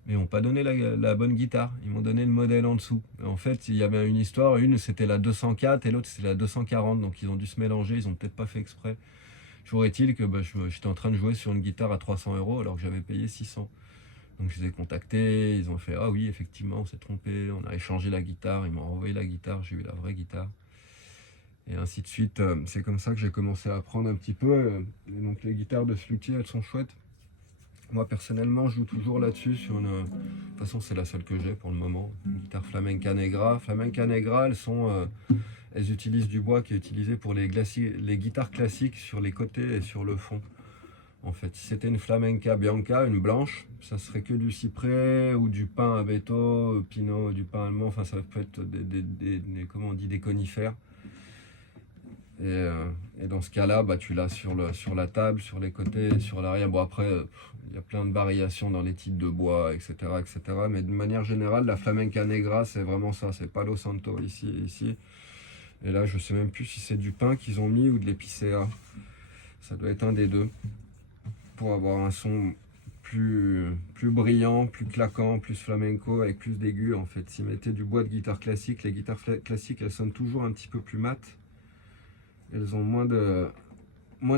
Mais ils m'ont pas donné la bonne guitare. Ils m'ont donné le modèle en dessous. En fait, il y avait une histoire. Une, c'était la 204 et l'autre, c'était la 240. Donc, ils ont dû se mélanger. Ils ont peut-être pas fait exprès. Toujours est-il que j'étais en train de jouer sur une guitare à 300 € alors que j'avais payé 600. Donc, je les ai contactés. Ils ont fait, ah oui, effectivement, on s'est trompé. On a échangé la guitare. Ils m'ont envoyé la guitare. J'ai eu la vraie guitare. Et ainsi de suite. C'est comme ça que j'ai commencé à apprendre un petit peu. Et donc, les guitares de ce luthier, elles sont chouettes. Moi personnellement, je joue toujours là-dessus sur de toute façon, c'est la seule que j'ai pour le moment. Une guitare flamenca negra. Flamenca negra, elles utilisent du bois qui est utilisé pour les guitares classiques sur les côtés et sur le fond. En fait, si c'était une flamenca bianca, une blanche, ça serait que du cyprès ou du pin abeto, pinot, du pin allemand. Enfin, ça peut être comment on dit, des conifères. Et dans ce cas-là, bah, tu l'as sur la table, sur les côtés, sur l'arrière. Bon, après, il y a plein de variations dans les types de bois, etc., etc. Mais de manière générale, la flamenca negra, c'est vraiment ça. C'est Palo Santo ici. Et là, je sais même plus si c'est du pin qu'ils ont mis ou de l'épicéa. Ça doit être un des deux. Pour avoir un son plus brillant, plus claquant, plus flamenco, avec plus d'aigus. En fait, s'ils mettaient du bois de guitare classique, les guitares classiques, elles sonnent toujours un petit peu plus mat. Elles ont moins de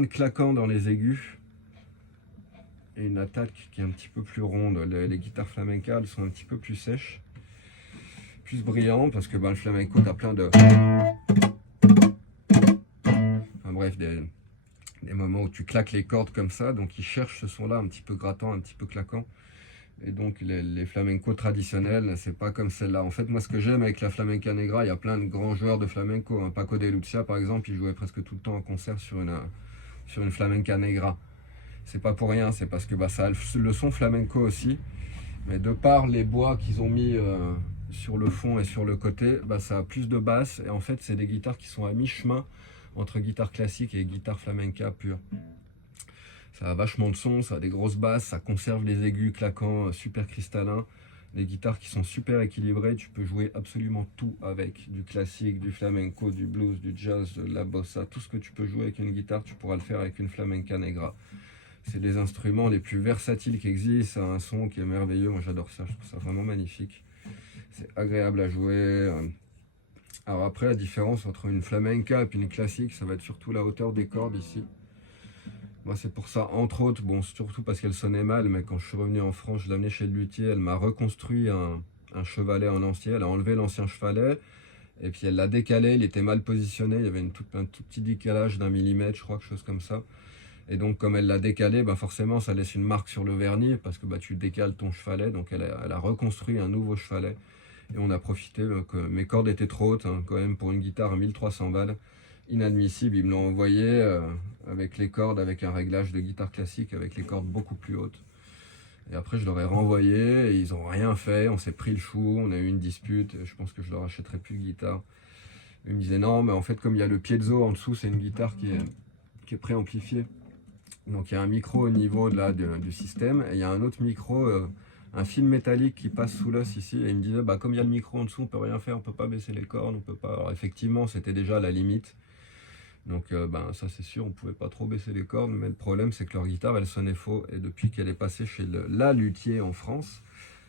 claquants dans les aigus et une attaque qui est un petit peu plus ronde. Les guitares flamenca, elles sont un petit peu plus sèches, plus brillantes, parce que le flamenco, t'as plein de arrive des moments où tu claques les cordes comme ça, donc ils cherchent ce son-là un petit peu grattant, un petit peu claquant. Et donc les flamencos traditionnels, c'est pas comme celle-là. En fait, moi, ce que j'aime avec la flamenca negra, il y a plein de grands joueurs de flamenco. Hein. Paco de Lucia, par exemple, il jouait presque tout le temps en concert sur une flamenca negra. C'est pas pour rien, c'est parce que bah, ça a le son flamenco aussi. Mais de par les bois qu'ils ont mis sur le fond et sur le côté, bah, ça a plus de basse. Et en fait, c'est des guitares qui sont à mi-chemin entre guitare classique et guitare flamenca pure. Ça a vachement de son, ça a des grosses basses, ça conserve les aigus claquants, super cristallins. Des guitares qui sont super équilibrées, tu peux jouer absolument tout avec. Du classique, du flamenco, du blues, du jazz, de la bossa. Tout ce que tu peux jouer avec une guitare, tu pourras le faire avec une flamenca negra. C'est des instruments les plus versatiles qui existent, ça a un son qui est merveilleux, moi j'adore ça, je trouve ça vraiment magnifique. C'est agréable à jouer. Alors après, la différence entre une flamenca et une classique, ça va être surtout la hauteur des cordes ici. Moi, c'est pour ça, entre autres, bon, surtout parce qu'elle sonnait mal, mais quand je suis revenu en France, je l'ai amenée chez le luthier, elle m'a reconstruit un chevalet en entier, elle a enlevé l'ancien chevalet, et puis elle l'a décalé, il était mal positionné, il y avait un tout petit décalage d'1 millimètre, je crois, quelque chose comme ça. Et donc, comme elle l'a décalé, bah forcément, ça laisse une marque sur le vernis, parce que bah, tu décales ton chevalet, donc elle a reconstruit un nouveau chevalet. Et on a profité, que mes cordes étaient trop hautes, hein, quand même, pour une guitare à 1300 balles. Inadmissible, ils me l'ont envoyé avec les cordes, avec un réglage de guitare classique, avec les cordes beaucoup plus hautes. Et après, je leur ai renvoyé, et ils n'ont rien fait, on s'est pris le chou, on a eu une dispute, je pense que je leur achèterai plus de guitare. Ils me disaient non, mais en fait, comme il y a le piezo en dessous, c'est une guitare qui est préamplifiée. Donc il y a un micro au niveau du système, et il y a un autre micro, un fil métallique qui passe sous l'os ici, et il me disait, bah, comme il y a le micro en dessous, on peut rien faire, on peut pas baisser les cordes, on peut pas... Alors effectivement, c'était déjà à la limite. Donc ben, ça c'est sûr, on pouvait pas trop baisser les cordes, mais le problème c'est que leur guitare elle sonnait faux, et depuis qu'elle est passée chez la luthier en France,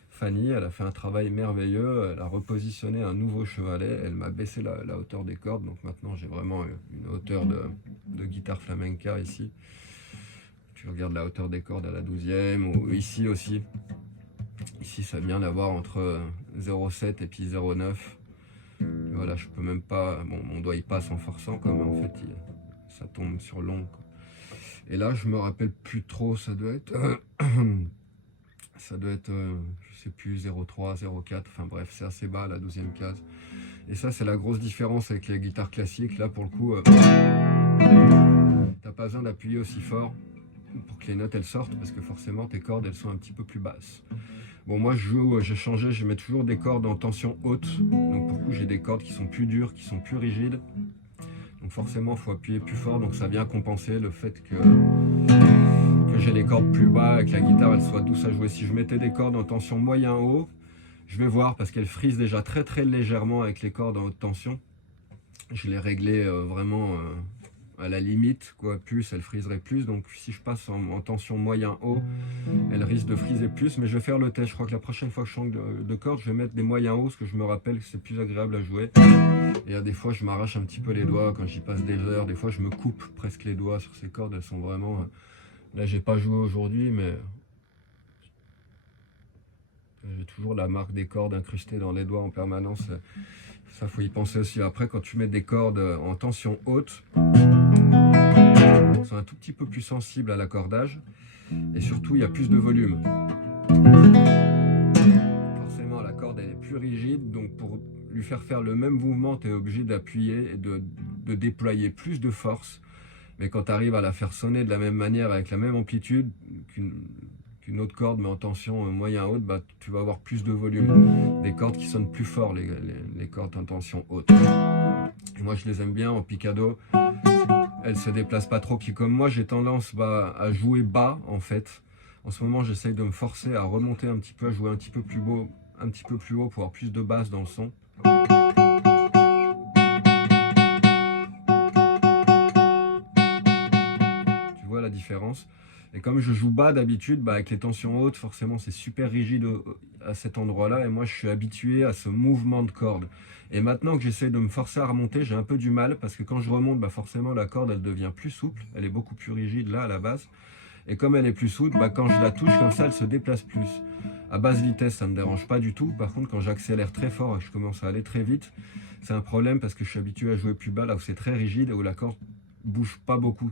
Fanny, elle a fait un travail merveilleux, elle a repositionné un nouveau chevalet, elle m'a baissé la hauteur des cordes, donc maintenant j'ai vraiment une hauteur de guitare flamenca ici. Tu regardes la hauteur des cordes à la 12e, ou ici aussi. Ici ça vient d'avoir entre 0,7 et puis 0,9. Voilà, je peux même pas, bon, mon doigt il passe en forçant, comme en fait ça tombe sur l'ongle. Et là je me rappelle plus trop, ça doit être je sais plus, 0,3, 0,4, enfin bref, c'est assez bas la 12e case. Et ça c'est la grosse différence avec les guitares classiques. Là pour le coup t'as pas besoin d'appuyer aussi fort pour que les notes elles sortent, parce que forcément tes cordes elles sont un petit peu plus basses. Bon, moi je joue, j'ai changé, je mets toujours des cordes en tension haute, donc pour le coup j'ai des cordes qui sont plus dures, qui sont plus rigides, donc forcément il faut appuyer plus fort, donc ça vient compenser le fait que j'ai les cordes plus bas et que la guitare elle soit douce à jouer. Si je mettais des cordes en tension moyen haut, je vais voir, parce qu'elles frisent déjà très très légèrement avec les cordes en haute tension, je les réglais vraiment à la limite, quoi, plus elle friserait plus, donc si je passe en tension moyen haut, elle risque de friser plus, mais je vais faire le test. Je crois que la prochaine fois que je change de corde, je vais mettre des moyens hauts, parce que je me rappelle que c'est plus agréable à jouer. Et des fois je m'arrache un petit peu les doigts quand j'y passe des heures, des fois je me coupe presque les doigts sur ces cordes, elles sont vraiment... Là j'ai pas joué aujourd'hui, mais j'ai toujours la marque des cordes incrustée dans les doigts en permanence. Ça faut y penser aussi. Après, quand tu mets des cordes en tension haute, sont un tout petit peu plus sensibles à l'accordage, et surtout il y a plus de volume. Forcément la corde elle est plus rigide, donc pour lui faire le même mouvement, tu es obligé d'appuyer et de déployer plus de force. Mais quand tu arrives à la faire sonner de la même manière, avec la même amplitude qu'une autre corde, mais en tension moyen haute, bah, tu vas avoir plus de volume. Des cordes qui sonnent plus fort, les cordes en tension haute. Et moi je les aime bien en picado. Elles se déplacent pas trop. Puis comme moi j'ai tendance à jouer bas en fait. En ce moment j'essaye de me forcer à remonter un petit peu, à jouer un petit peu plus haut pour avoir plus de basse dans le son. Tu vois la différence? Et comme je joue bas d'habitude, avec les tensions hautes, forcément c'est super rigide à cet endroit-là, et moi je suis habitué à ce mouvement de corde. Et maintenant que j'essaie de me forcer à remonter, j'ai un peu du mal, parce que quand je remonte, forcément la corde elle devient plus souple, elle est beaucoup plus rigide là à la base. Et comme elle est plus souple, quand je la touche comme ça, elle se déplace plus. À basse vitesse, ça ne me dérange pas du tout. Par contre, quand j'accélère très fort et que je commence à aller très vite, c'est un problème, parce que je suis habitué à jouer plus bas, là où c'est très rigide et où la corde bouge pas beaucoup.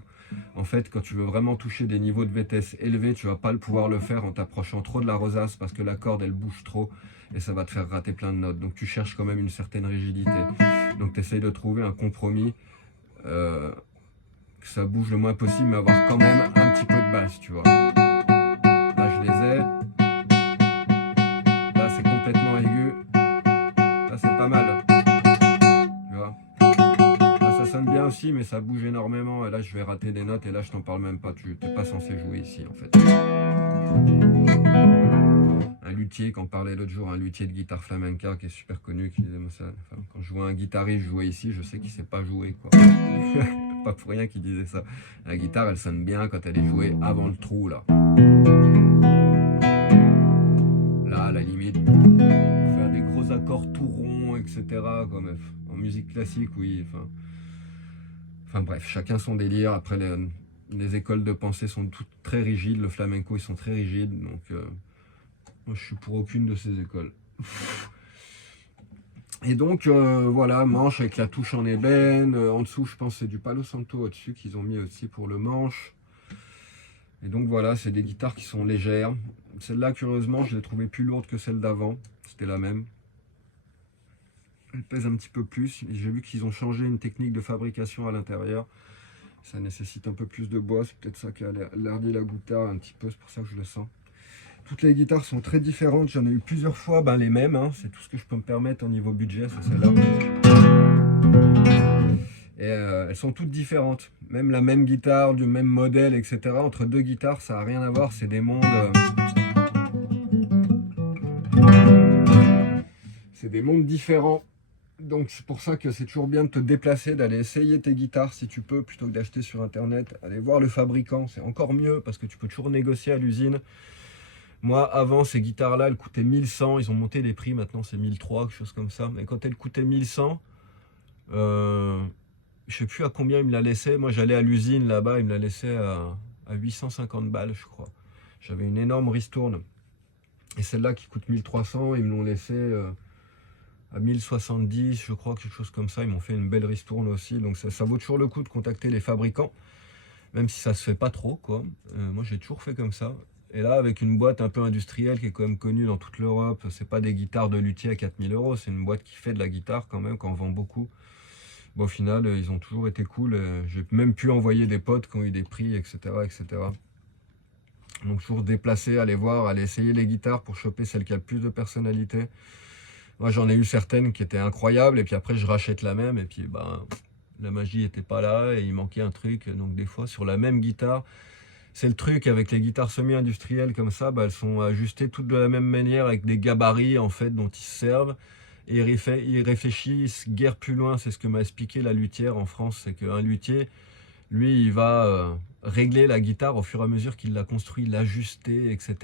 En fait, quand tu veux vraiment toucher des niveaux de vitesse élevés, tu vas pas pouvoir le faire en t'approchant trop de la rosace parce que la corde, elle bouge trop et ça va te faire rater plein de notes. Donc tu cherches quand même une certaine rigidité. Donc tu essayes de trouver un compromis, que ça bouge le moins possible, mais avoir quand même un petit peu de basse, tu vois. Là, je les ai. Là, c'est complètement aigu. Là, c'est pas mal. Tu vois. Là, ça sonne bien aussi, mais ça bouge énormément. Et là, je vais rater des notes. Et là, je t'en parle même pas. Tu n'es pas censé jouer ici, en fait. Un luthier, quand on parlait l'autre jour, un luthier de guitare flamenca qui est super connu, qui disait, ça, enfin, quand je vois un guitariste jouer ici, je sais qu'il sait pas jouer, quoi. Pas pour rien qu'il disait ça. La guitare, elle sonne bien quand elle est jouée avant le trou, là. Là, à la limite, faire des gros accords tout ronds, etc. Comme en musique classique, oui. Enfin bref, chacun son délire. Après, les écoles de pensée sont toutes très rigides. Le flamenco, ils sont très rigides. Donc, moi, je suis pour aucune de ces écoles. Et donc, voilà, manche avec la touche en ébène. En dessous, je pense que c'est du Palo Santo au-dessus qu'ils ont mis aussi pour le manche. Et donc, voilà, c'est des guitares qui sont légères. Celle-là, curieusement, je l'ai trouvée plus lourde que celle d'avant. C'était la même. Elle pèse un petit peu plus. J'ai vu qu'ils ont changé une technique de fabrication à l'intérieur. Ça nécessite un peu plus de bois. C'est peut-être ça qui a largué la guitare un petit peu. C'est pour ça que je le sens. Toutes les guitares sont très différentes. J'en ai eu plusieurs fois les mêmes. Hein. C'est tout ce que je peux me permettre au niveau budget. C'est celle-là. Et elles sont toutes différentes. Même la même guitare, du même modèle, etc. Entre deux guitares, ça n'a rien à voir. C'est des mondes... c'est des mondes différents. Donc c'est pour ça que c'est toujours bien de te déplacer, d'aller essayer tes guitares si tu peux, plutôt que d'acheter sur internet. Aller voir le fabricant, c'est encore mieux parce que tu peux toujours négocier à l'usine. Moi, avant, ces guitares-là, elles coûtaient 1100. Ils ont monté les prix, maintenant c'est 1003, quelque chose comme ça. Mais quand elles coûtaient 1100, je sais plus à combien ils me la laissaient. Moi, j'allais à l'usine là-bas, ils me la laissaient à 850 balles, je crois. J'avais une énorme ristourne. Et celle-là qui coûte 1300, ils me l'ont laissé à 1070, je crois, quelque chose comme ça. Ils m'ont fait une belle ristourne aussi. Donc ça vaut toujours le coup de contacter les fabricants, même si ça se fait pas trop, quoi. Moi, j'ai toujours fait comme ça. Et là, avec une boîte un peu industrielle qui est quand même connue dans toute l'Europe, c'est pas des guitares de luthier à 4000 €, c'est une boîte qui fait de la guitare quand même, qu'on vend beaucoup. Bon, au final, ils ont toujours été cool. J'ai même pu envoyer des potes qui ont eu des prix, etc., etc. Donc toujours déplacer, aller voir, aller essayer les guitares pour choper celle qui a le plus de personnalité. Moi, j'en ai eu certaines qui étaient incroyables, et puis après, je rachète la même, et puis la magie n'était pas là, et il manquait un truc. Donc des fois, sur la même guitare, c'est le truc avec les guitares semi-industrielles comme ça, elles sont ajustées toutes de la même manière, avec des gabarits en fait dont ils se servent. Et ils réfléchissent guère plus loin. C'est ce que m'a expliqué la luthière en France, c'est qu'un luthier, lui, il va régler la guitare au fur et à mesure qu'il la construit, l'ajuster, etc.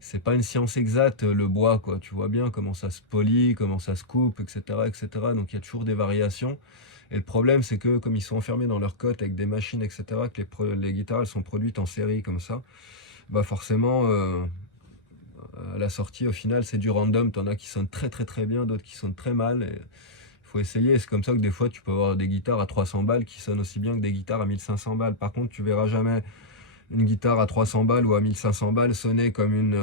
C'est pas une science exacte, le bois, quoi. Tu vois bien comment ça se polit, comment ça se coupe, etc., etc. Donc il y a toujours des variations. Et le problème, c'est que comme ils sont enfermés dans leur cote avec des machines, etc., que les guitares elles sont produites en série comme ça, forcément, à la sortie, au final, c'est du random. T'en as qui sonnent très très très bien, d'autres qui sonnent très mal. Il faut essayer. C'est comme ça que des fois, tu peux avoir des guitares à 300 balles qui sonnent aussi bien que des guitares à 1500 balles. Par contre, tu verras jamais une guitare à 300 balles ou à 1500 balles sonner comme une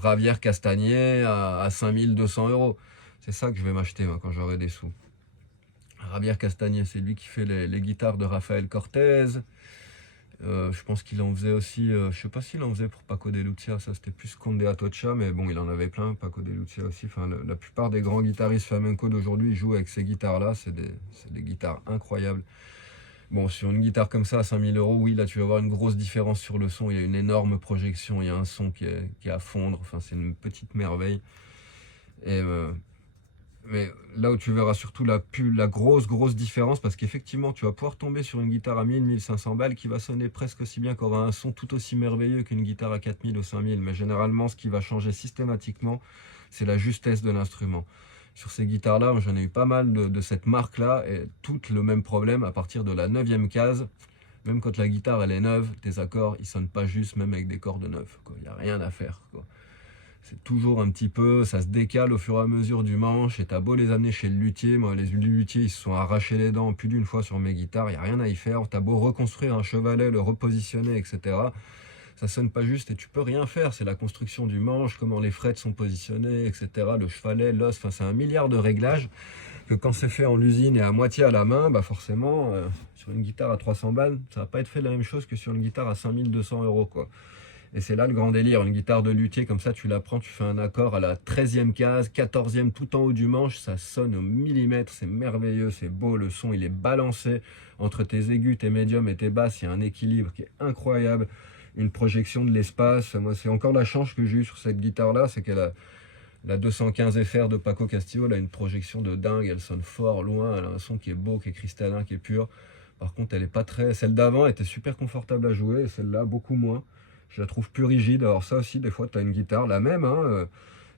Ravière Castagnier à 5200 €. C'est ça que je vais m'acheter quand j'aurai des sous. Ravière Castagnier, c'est lui qui fait les guitares de Rafael Cortez. Je pense qu'il en faisait aussi, je sais pas s'il en faisait pour Paco de Lucia, ça c'était plus Conde de Atocha, mais bon, il en avait plein, Paco de Lucia aussi. Enfin, la plupart des grands guitaristes flamenco d'aujourd'hui jouent avec ces guitares-là, c'est des guitares incroyables. Bon, sur une guitare comme ça à 5000 €, oui, là tu vas voir une grosse différence sur le son. Il y a une énorme projection, il y a un son qui est à fondre. Enfin, c'est une petite merveille. Mais là où tu verras surtout la grosse différence, parce qu'effectivement, tu vas pouvoir tomber sur une guitare à 1000-1500 balles qui va sonner presque aussi bien, qui aura un son tout aussi merveilleux qu'une guitare à 4000 ou 5000. Mais généralement, ce qui va changer systématiquement, c'est la justesse de l'instrument. Sur ces guitares-là, j'en ai eu pas mal de cette marque-là, et toutes le même problème à partir de la 9e case. Même quand la guitare elle est neuve, tes accords ils sonnent pas juste, même avec des cordes neuves. Il n'y a rien à faire, quoi. c'est toujours un petit peu, ça se décale au fur et à mesure du manche, et t'as beau les amener chez le luthier, moi les luthiers ils se sont arrachés les dents plus d'une fois sur mes guitares, il n'y a rien à y faire, t'as beau reconstruire un chevalet, le repositionner, etc. Ça sonne pas juste et tu peux rien faire, c'est la construction du manche, comment les frettes sont positionnées, etc. Le chevalet, l'os, enfin c'est un milliard de réglages que quand c'est fait en usine et à moitié à la main, bah forcément, sur une guitare à 300 balles, ça va pas être fait la même chose que sur une guitare à 5200 € quoi. Et c'est là le grand délire, une guitare de luthier comme ça, tu la prends, tu fais un accord à la 13e case, 14e tout en haut du manche, ça sonne au millimètre, c'est merveilleux, c'est beau, le son il est balancé entre tes aigus, tes médiums et tes basses, il y a un équilibre qui est incroyable, une projection de l'espace. Moi c'est encore la chance que j'ai eue sur cette guitare là, c'est qu'elle a la 215 FR de Paco Castillo, elle a une projection de dingue, elle sonne fort, loin, elle a un son qui est beau, qui est cristallin, qui est pur. Par contre, elle est pas très. Celle d'avant était super confortable à jouer, et celle-là, beaucoup moins. Je la trouve plus rigide. Alors, ça aussi, des fois, tu as une guitare, la même, hein.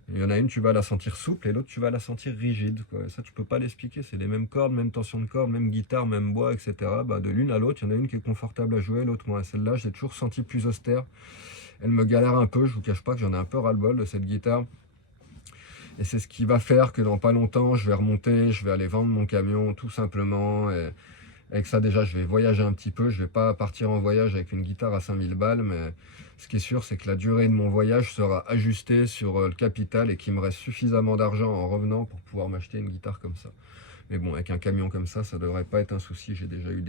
Il y en a une, tu vas la sentir souple, et l'autre, tu vas la sentir rigide, quoi. Et ça, tu peux pas l'expliquer. C'est les mêmes cordes, même tension de corde, même guitare, même bois, etc. Bah, de l'une à l'autre, il y en a une qui est confortable à jouer, l'autre moins. Celle-là, je l'ai toujours senti plus austère. Elle me galère un peu, je vous cache pas que j'en ai un peu ras-le-bol de cette guitare. Et c'est ce qui va faire que dans pas longtemps, je vais remonter, je vais aller vendre mon camion tout simplement. Et avec ça, déjà, je vais voyager un petit peu. Je vais pas partir en voyage avec une guitare à 5000 balles, mais ce qui est sûr, c'est que la durée de mon voyage sera ajustée sur le capital et qu'il me reste suffisamment d'argent en revenant pour pouvoir m'acheter une guitare comme ça. Mais bon, avec un camion comme ça devrait pas être un souci. J'ai déjà eu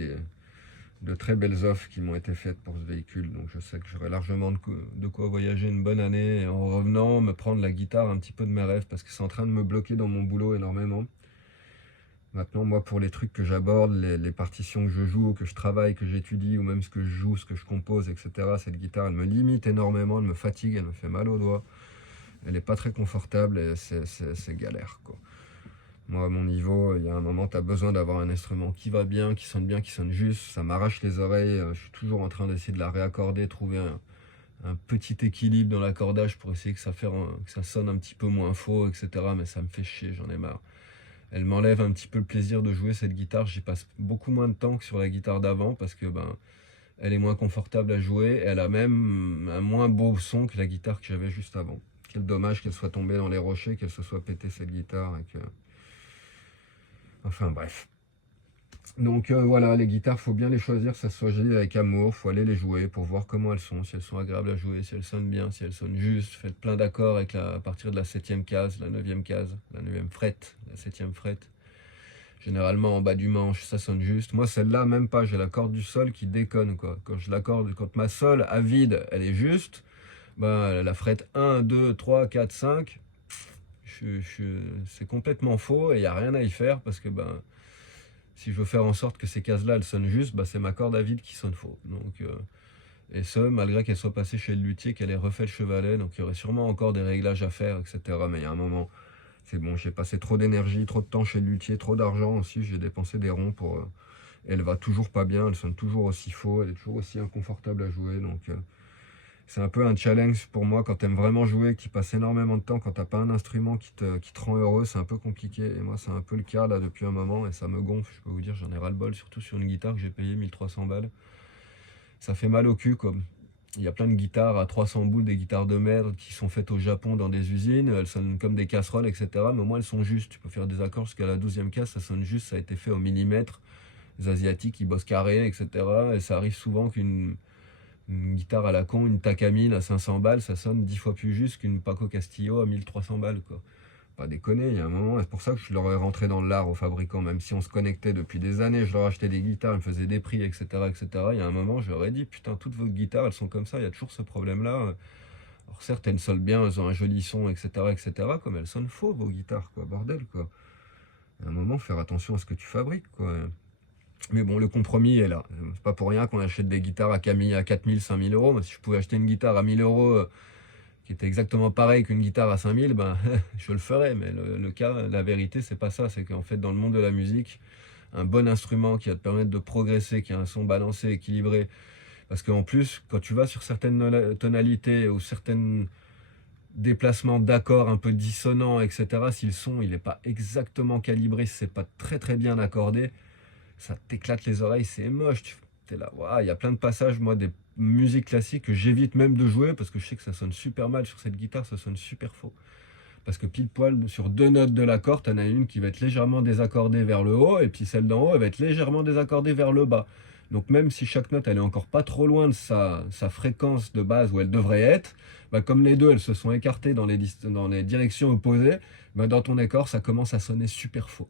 de très belles offres qui m'ont été faites pour ce véhicule, donc je sais que j'aurai largement de quoi voyager une bonne année et en revenant me prendre la guitare un petit peu de mes rêves, parce que c'est en train de me bloquer dans mon boulot énormément. Maintenant, moi, pour les trucs que j'aborde, les partitions que je joue, que je travaille, que j'étudie, ou même ce que je joue, ce que je compose, etc., cette guitare, elle me limite énormément, elle me fatigue, elle me fait mal aux doigts, elle n'est pas très confortable et c'est galère, quoi. Moi, à mon niveau, il y a un moment, tu as besoin d'avoir un instrument qui va bien, qui sonne juste. Ça m'arrache les oreilles. Je suis toujours en train d'essayer de la réaccorder, trouver un petit équilibre dans l'accordage pour essayer que ça sonne un petit peu moins faux, etc. Mais ça me fait chier, j'en ai marre. Elle m'enlève un petit peu le plaisir de jouer cette guitare. J'y passe beaucoup moins de temps que sur la guitare d'avant parce que elle est moins confortable à jouer. Et elle a même un moins beau son que la guitare que j'avais juste avant. Quel dommage qu'elle soit tombée dans les rochers, qu'elle se soit pétée cette guitare et que... Enfin bref. Donc voilà, les guitares, faut bien les choisir, ça se choisit avec amour, faut aller les jouer pour voir comment elles sont, si elles sont agréables à jouer, si elles sonnent bien, si elles sonnent juste. Faites plein d'accords avec à partir de la 7e case, la 9e case, la 9e frette, la 7e frette. Généralement en bas du manche, ça sonne juste. Moi celle-là, même pas, j'ai la corde du sol qui déconne quoi. Quand je l'accorde, quand ma sol à vide, elle est juste, la frette 1, 2, 3, 4, 5, c'est complètement faux et il n'y a rien à y faire parce que si je veux faire en sorte que ces cases-là, elles sonnent juste, c'est ma corde à vide qui sonne faux. Donc, et ce, malgré qu'elle soit passée chez le luthier, qu'elle ait refait le chevalet, donc il y aurait sûrement encore des réglages à faire, etc. Mais il y a un moment, c'est bon, j'ai passé trop d'énergie, trop de temps chez le luthier, trop d'argent aussi, j'ai dépensé des ronds pour... elle va toujours pas bien, elle sonne toujours aussi faux, elle est toujours aussi inconfortable à jouer, donc... c'est un peu un challenge pour moi quand tu aimes vraiment jouer, que tu passes énormément de temps, quand tu n'as pas un instrument qui te rend heureux, c'est un peu compliqué. Et moi, c'est un peu le cas là depuis un moment et ça me gonfle. Je peux vous dire, j'en ai ras-le-bol, surtout sur une guitare que j'ai payé 1300 balles. Ça fait mal au cul, comme. Il y a plein de guitares à 300 boules, des guitares de merde qui sont faites au Japon dans des usines. Elles sonnent comme des casseroles, etc. Mais au moins, elles sont justes. Tu peux faire des accords jusqu'à la 12e case, ça sonne juste, ça a été fait au millimètre. Les Asiatiques, ils bossent carré, etc. Et ça arrive souvent qu'une guitare à la con, une Takamine à 500 balles, ça sonne 10 fois plus juste qu'une Paco Castillo à 1300 balles, quoi. Pas déconner, il y a un moment, c'est pour ça que je leur ai rentré dans l'art aux fabricants, même si on se connectait depuis des années, je leur achetais des guitares, ils me faisaient des prix, etc., etc. Il y a un moment, je leur ai dit, putain, toutes vos guitares, elles sont comme ça, il y a toujours ce problème-là. Alors certes, elles sonnent bien, elles ont un joli son, etc., etc., comme elles sonnent faux, vos guitares, quoi, bordel, quoi. Il y a un moment, faire attention à ce que tu fabriques, quoi. Mais bon, le compromis est là. C'est pas pour rien qu'on achète des guitares à 4000, 5000 euros. Mais si je pouvais acheter une guitare à 1000 euros qui était exactement pareille qu'une guitare à 5000, je le ferais. Mais le cas, la vérité, c'est pas ça. C'est qu'en fait, dans le monde de la musique, un bon instrument qui va te permettre de progresser, qui a un son balancé, équilibré. Parce qu'en plus, quand tu vas sur certaines tonalités ou certains déplacements d'accords un peu dissonants, etc., si le son il n'est pas exactement calibré, si c'est pas très très bien accordé, ça t'éclate les oreilles, c'est moche. T'es là, waouh, il y a plein de passages, moi, des musiques classiques que j'évite même de jouer parce que je sais que ça sonne super mal sur cette guitare, ça sonne super faux. Parce que pile poil, sur deux notes de l'accord, t'en as une qui va être légèrement désaccordée vers le haut, et puis celle d'en haut, elle va être légèrement désaccordée vers le bas. Donc même si chaque note, elle est encore pas trop loin de sa fréquence de base où elle devrait être, bah, comme les deux, elles se sont écartées dans les directions opposées, bah, dans ton accord, ça commence à sonner super faux.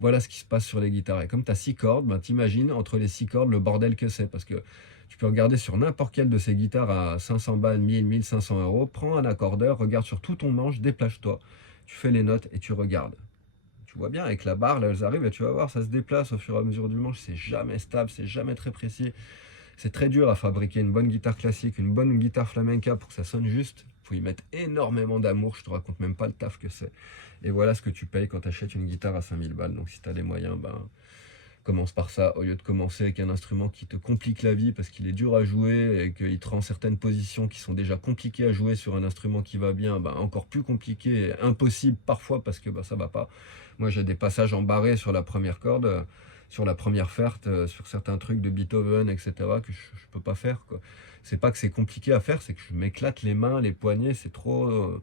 Voilà ce qui se passe sur les guitares. Et comme tu as 6 cordes, ben, t'imagines entre les 6 cordes le bordel que c'est. Parce que tu peux regarder sur n'importe quelle de ces guitares à 500 balles, 1000, 1500 euros, prends un accordeur, regarde sur tout ton manche, déplace-toi. Tu fais les notes et tu regardes. Tu vois bien, avec la barre, là, elles arrivent et tu vas voir, ça se déplace au fur et à mesure du manche. C'est jamais stable, c'est jamais très précis. C'est très dur à fabriquer une bonne guitare classique, une bonne guitare flamenca pour que ça sonne juste. Il faut y mettre énormément d'amour, je te raconte même pas le taf que c'est. Et voilà ce que tu payes quand tu achètes une guitare à 5000 balles. Donc si tu as les moyens, ben, commence par ça, au lieu de commencer avec un instrument qui te complique la vie parce qu'il est dur à jouer et qu'il te rend certaines positions qui sont déjà compliquées à jouer sur un instrument qui va bien, ben, encore plus compliqué et impossible parfois parce que ben, ça va pas. Moi j'ai des passages embarrés sur la première corde, sur la première ferte, sur certains trucs de Beethoven, etc. que je peux pas faire, quoi. C'est pas que c'est compliqué à faire, c'est que je m'éclate les mains, les poignets, c'est trop...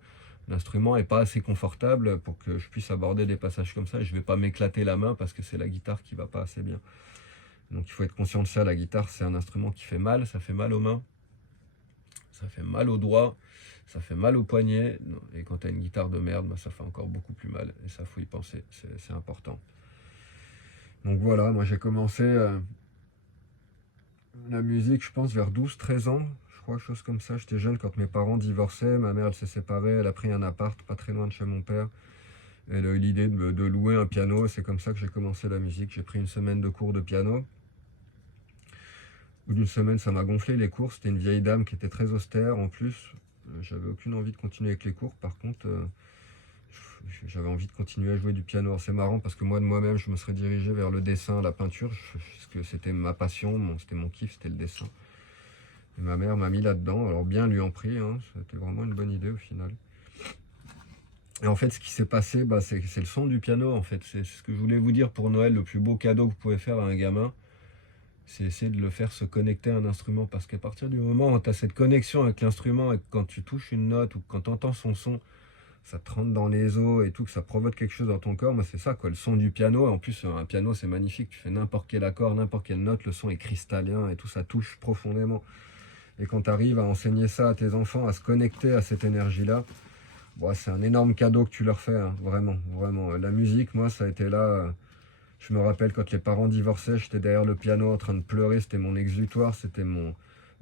l'instrument est pas assez confortable pour que je puisse aborder des passages comme ça. Et je vais pas m'éclater la main parce que c'est la guitare qui va pas assez bien. Donc il faut être conscient de ça. La guitare, c'est un instrument qui fait mal. Ça fait mal aux mains, ça fait mal aux doigts, ça fait mal aux poignets. Et quand tu as une guitare de merde, bah, ça fait encore beaucoup plus mal. Et ça, faut y penser. C'est important. Donc voilà, moi j'ai commencé la musique, je pense, vers 12-13 ans. Je crois, chose comme ça. J'étais jeune quand mes parents divorçaient. Ma mère, elle s'est séparée. Elle a pris un appart pas très loin de chez mon père. Elle a eu l'idée de louer un piano. C'est comme ça que j'ai commencé la musique. J'ai pris une semaine de cours de piano. Au bout d'une semaine, ça m'a gonflé les cours. C'était une vieille dame qui était très austère en plus. J'avais aucune envie de continuer avec les cours. Par contre, j'avais envie de continuer à jouer du piano. Alors, c'est marrant parce que moi, de moi-même, je me serais dirigé vers le dessin, la peinture, parce que c'était ma passion, c'était mon kiff, c'était le dessin. Et ma mère m'a mis là-dedans. Alors bien lui en prie, hein, c'était vraiment une bonne idée au final. Et en fait, ce qui s'est passé, bah, c'est le son du piano. En fait, c'est ce que je voulais vous dire pour Noël. Le plus beau cadeau que vous pouvez faire à un gamin, c'est essayer de le faire se connecter à un instrument. Parce qu'à partir du moment où tu as cette connexion avec l'instrument et que quand tu touches une note ou quand tu entends son son, ça te rentre dans les os et tout, que ça provoque quelque chose dans ton corps, moi c'est ça quoi, le son du piano. En plus, un piano c'est magnifique, tu fais n'importe quel accord, n'importe quelle note, le son est cristallin et tout, ça touche profondément. Et quand tu arrives à enseigner ça à tes enfants, à se connecter à cette énergie-là, bon, c'est un énorme cadeau que tu leur fais, hein, vraiment, vraiment. La musique, moi, ça a été là. Je me rappelle quand les parents divorçaient, j'étais derrière le piano en train de pleurer, c'était mon exutoire, c'était mon...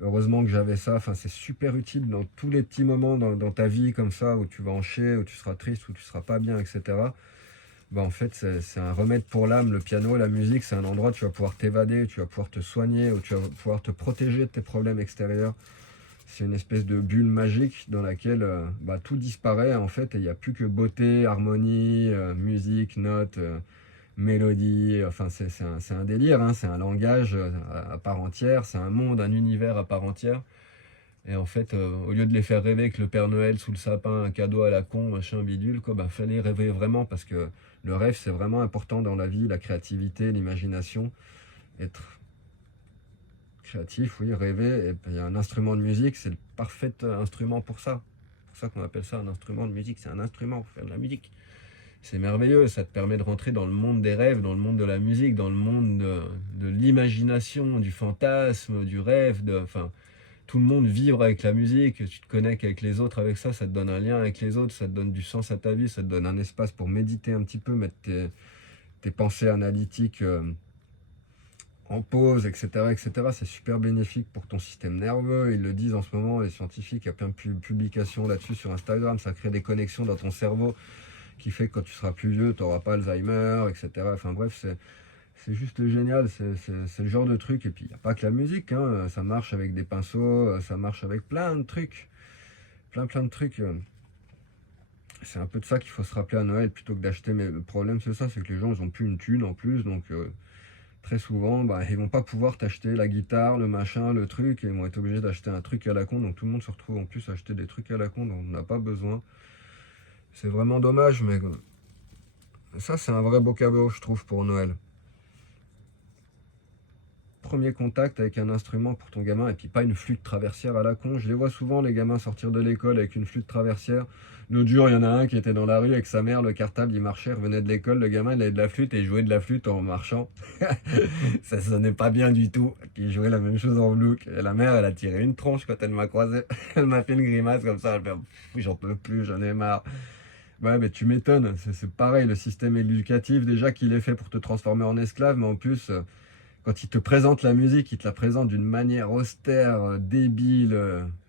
Heureusement que j'avais ça, enfin, c'est super utile dans tous les petits moments dans ta vie comme ça, où tu vas en chier, où tu seras triste, où tu seras pas bien, etc. Bah, en fait, c'est un remède pour l'âme, le piano, la musique, c'est un endroit où tu vas pouvoir t'évader, tu vas pouvoir te soigner, où tu vas pouvoir te protéger de tes problèmes extérieurs. C'est une espèce de bulle magique dans laquelle bah, tout disparaît en fait, et il n'y a plus que beauté, harmonie, musique, notes, mélodie. Enfin, c'est un délire, hein, c'est un langage à part entière, c'est un monde, un univers à part entière. Et en fait, au lieu de les faire rêver avec le Père Noël sous le sapin, un cadeau à la con, machin bidule, quoi, bah, fallait rêver vraiment parce que le rêve, c'est vraiment important dans la vie, la créativité, l'imagination. Être créatif, oui, rêver. Et puis, un instrument de musique, c'est le parfait instrument pour ça. C'est pour ça qu'on appelle ça un instrument de musique. C'est un instrument pour faire de la musique. C'est merveilleux, ça te permet de rentrer dans le monde des rêves, dans le monde de la musique, dans le monde de l'imagination, du fantasme, du rêve, enfin, tout le monde vivre avec la musique, tu te connectes avec les autres avec ça, ça te donne un lien avec les autres, ça te donne du sens à ta vie, ça te donne un espace pour méditer un petit peu, mettre tes pensées analytiques en pause, etc., etc. C'est super bénéfique pour ton système nerveux. Ils le disent en ce moment, les scientifiques, il y a plein de publications là-dessus sur Instagram. Ça crée des connexions dans ton cerveau qui fait que quand tu seras plus vieux, tu n'auras pas Alzheimer, etc. Enfin bref, c'est juste génial. C'est le genre de truc. Et puis, il n'y a pas que la musique, hein. Ça marche avec des pinceaux, ça marche avec plein de trucs. Plein de trucs. C'est un peu de ça qu'il faut se rappeler à Noël plutôt que d'acheter. Mais le problème, c'est ça, c'est que les gens, ils ont plus une thune en plus. Donc, très souvent, bah, ils vont pas pouvoir t'acheter la guitare, le machin, le truc, et ils vont être obligés d'acheter un truc à la con, donc tout le monde se retrouve en plus à acheter des trucs à la con dont on n'a pas besoin. C'est vraiment dommage, mais ça c'est un vrai beau cadeau, je trouve, pour Noël. premier contact avec un instrument pour ton gamin, et puis pas une flûte traversière à la con. Je les vois souvent, les gamins, sortir de l'école avec une flûte traversière. L'autre jour, il y en a un qui était dans la rue avec sa mère, le cartable, il marchait, il revenait de l'école, le gamin, il avait de la flûte et il jouait de la flûte en marchant. Ça sonnait pas bien du tout. Et puis il jouait la même chose en boucle. Et la mère, elle a tiré une tronche quand elle m'a croisé. Elle m'a fait une grimace comme ça, elle fait j'en peux plus, j'en ai marre. Ouais, mais tu m'étonnes, c'est pareil, le système éducatif, déjà qu'il est fait pour te transformer en esclave, mais en plus, quand il te présente la musique, il te la présente d'une manière austère, débile,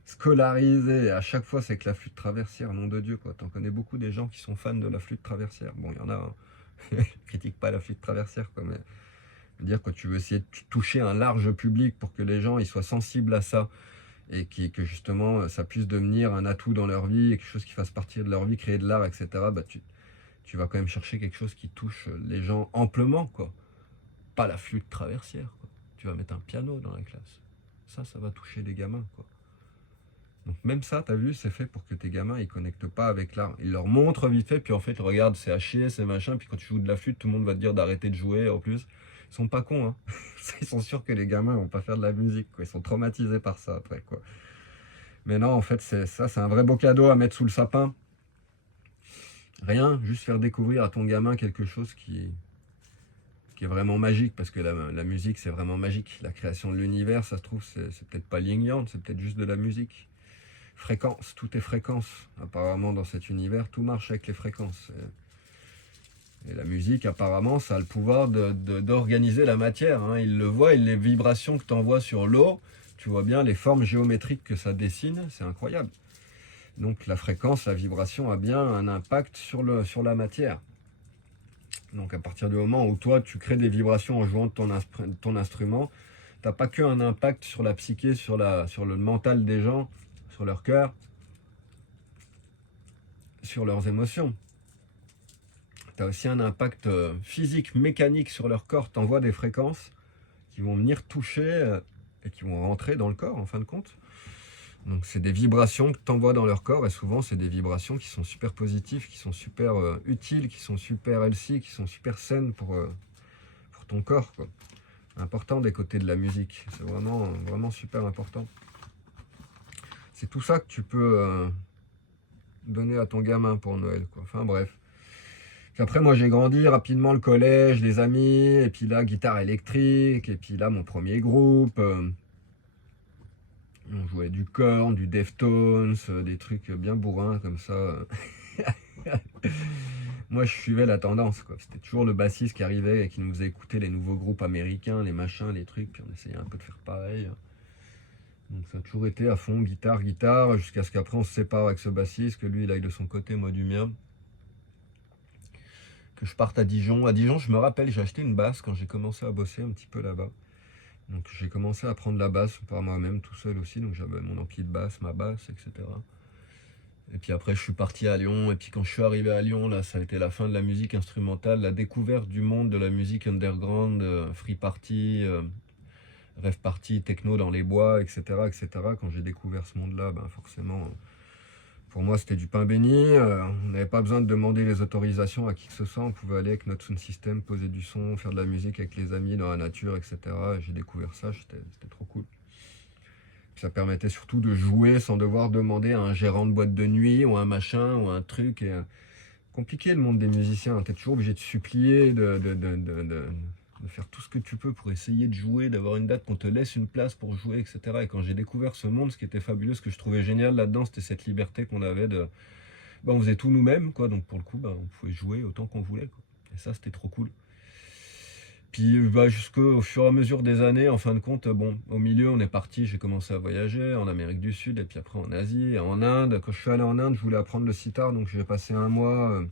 scolarisée, et à chaque fois c'est que la flûte traversière, nom de Dieu, quoi. T'en connais beaucoup des gens qui sont fans de la flûte traversière. Bon, il y en a, hein. Je critique pas la flûte traversière, quoi, mais dire que tu veux essayer de toucher un large public pour que les gens ils soient sensibles à ça, et que justement ça puisse devenir un atout dans leur vie, et quelque chose qui fasse partie de leur vie, créer de l'art, etc. Bah, tu vas quand même chercher quelque chose qui touche les gens amplement, quoi. Pas la flûte traversière, quoi. Tu vas mettre un piano dans la classe. Ça va toucher les gamins, quoi. Donc même ça, t'as vu, c'est fait pour que tes gamins, ils connectent pas avec l'art. Ils leur montrent vite fait, puis en fait, regarde, c'est à chier, c'est machin, puis quand tu joues de la flûte, tout le monde va te dire d'arrêter de jouer, en plus. Ils sont pas cons, hein. Ils sont sûrs que les gamins vont pas faire de la musique, quoi. Ils sont traumatisés par ça, après, quoi. Mais non, en fait, c'est un vrai beau cadeau à mettre sous le sapin. Rien, juste faire découvrir à ton gamin quelque chose qui est vraiment magique, parce que la musique, c'est vraiment magique. La création de l'univers, ça se trouve, c'est peut-être pas yin yang, c'est peut-être juste de la musique. Fréquence, tout est fréquence. Apparemment, dans cet univers, tout marche avec les fréquences. Et la musique, apparemment, ça a le pouvoir d'organiser la matière, hein. Il le voit, les vibrations que tu envoies sur l'eau, tu vois bien les formes géométriques que ça dessine, c'est incroyable. Donc la fréquence, la vibration a bien un impact sur la matière. Donc à partir du moment où toi, tu crées des vibrations en jouant de ton instrument, tu n'as pas qu'un impact sur la psyché, sur le mental des gens, sur leur cœur, sur leurs émotions. Tu as aussi un impact physique, mécanique sur leur corps. Tu envoies des fréquences qui vont venir toucher et qui vont rentrer dans le corps, en fin de compte. Donc c'est des vibrations que tu envoies dans leur corps, et souvent c'est des vibrations qui sont super positives, qui sont super utiles, qui sont super healthy, qui sont super saines pour ton corps, quoi. Important d'écouter de la musique, c'est vraiment, vraiment super important. C'est tout ça que tu peux donner à ton gamin pour Noël, quoi. Enfin bref. Puis après, moi j'ai grandi rapidement, le collège, les amis, et puis là guitare électrique, et puis là mon premier groupe. On jouait du Korn, du Deftones, des trucs bien bourrins comme ça. Moi, je suivais la tendance, quoi. C'était toujours le bassiste qui arrivait et qui nous faisait écouter les nouveaux groupes américains, les machins, les trucs. Puis on essayait un peu de faire pareil. Donc ça a toujours été à fond, guitare, jusqu'à ce qu'après on se sépare avec ce bassiste, que lui il aille de son côté, moi du mien. Que je parte à Dijon. À Dijon, je me rappelle, j'ai acheté une basse quand j'ai commencé à bosser un petit peu là-bas. Donc j'ai commencé à prendre la basse par moi-même, tout seul aussi. Donc j'avais mon ampli de basse, ma basse, etc. Et puis après, je suis parti à Lyon. Et puis quand je suis arrivé à Lyon, là, ça a été la fin de la musique instrumentale, la découverte du monde de la musique underground, free party, rave party, techno dans les bois, etc., etc. Quand j'ai découvert ce monde-là, ben forcément, pour moi, c'était du pain béni. On n'avait pas besoin de demander les autorisations à qui que ce soit. On pouvait aller avec notre sound system, poser du son, faire de la musique avec les amis dans la nature, etc. Et j'ai découvert ça, c'était trop cool. Puis ça permettait surtout de jouer sans devoir demander à un gérant de boîte de nuit ou un machin ou un truc. Et, compliqué le monde des musiciens. Tu es toujours obligé de supplier, de faire tout ce que tu peux pour essayer de jouer, d'avoir une date, qu'on te laisse une place pour jouer, etc. Et quand j'ai découvert ce monde, ce qui était fabuleux, ce que je trouvais génial là-dedans, c'était cette liberté qu'on avait de... Bah, on faisait tout nous-mêmes, quoi. Donc pour le coup, bah, on pouvait jouer autant qu'on voulait, quoi. Et ça, c'était trop cool. Puis bah, jusqu'au fur et à mesure des années, en fin de compte, bon, au milieu, on est parti, j'ai commencé à voyager en Amérique du Sud, et puis après en Asie, et en Inde. Quand je suis allé en Inde, je voulais apprendre le sitar, donc j'ai passé un mois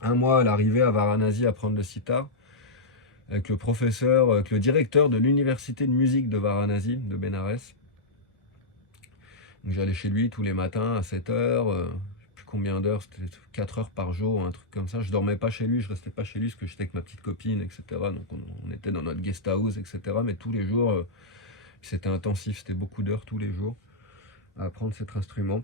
à l'arrivée à Varanasi à apprendre le sitar, avec le professeur, avec le directeur de l'université de musique de Varanasi, de Benares. Donc j'allais chez lui tous les matins à 7 heures, je sais plus combien d'heures, c'était 4 heures par jour, un truc comme ça. Je dormais pas chez lui, je restais pas chez lui parce que j'étais avec ma petite copine, etc. Donc on était dans notre guest house, etc. Mais tous les jours, c'était intensif, c'était beaucoup d'heures tous les jours à apprendre cet instrument.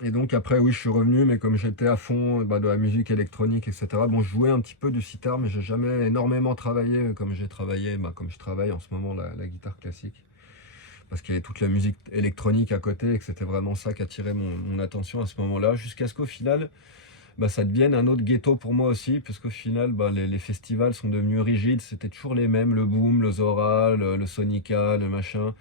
Et donc après, oui, je suis revenu, mais comme j'étais à fond de la musique électronique, etc. Bon, je jouais un petit peu du sitar, mais j'ai jamais énormément travaillé comme j'ai travaillé, comme je travaille en ce moment la guitare classique. Parce qu'il y avait toute la musique électronique à côté et que c'était vraiment ça qui attirait mon attention à ce moment-là, jusqu'à ce qu'au final, ça devienne un autre ghetto pour moi aussi, parce qu'au final, les festivals sont devenus rigides, c'était toujours les mêmes, le Boom, le Zora, le Sonica, le machin.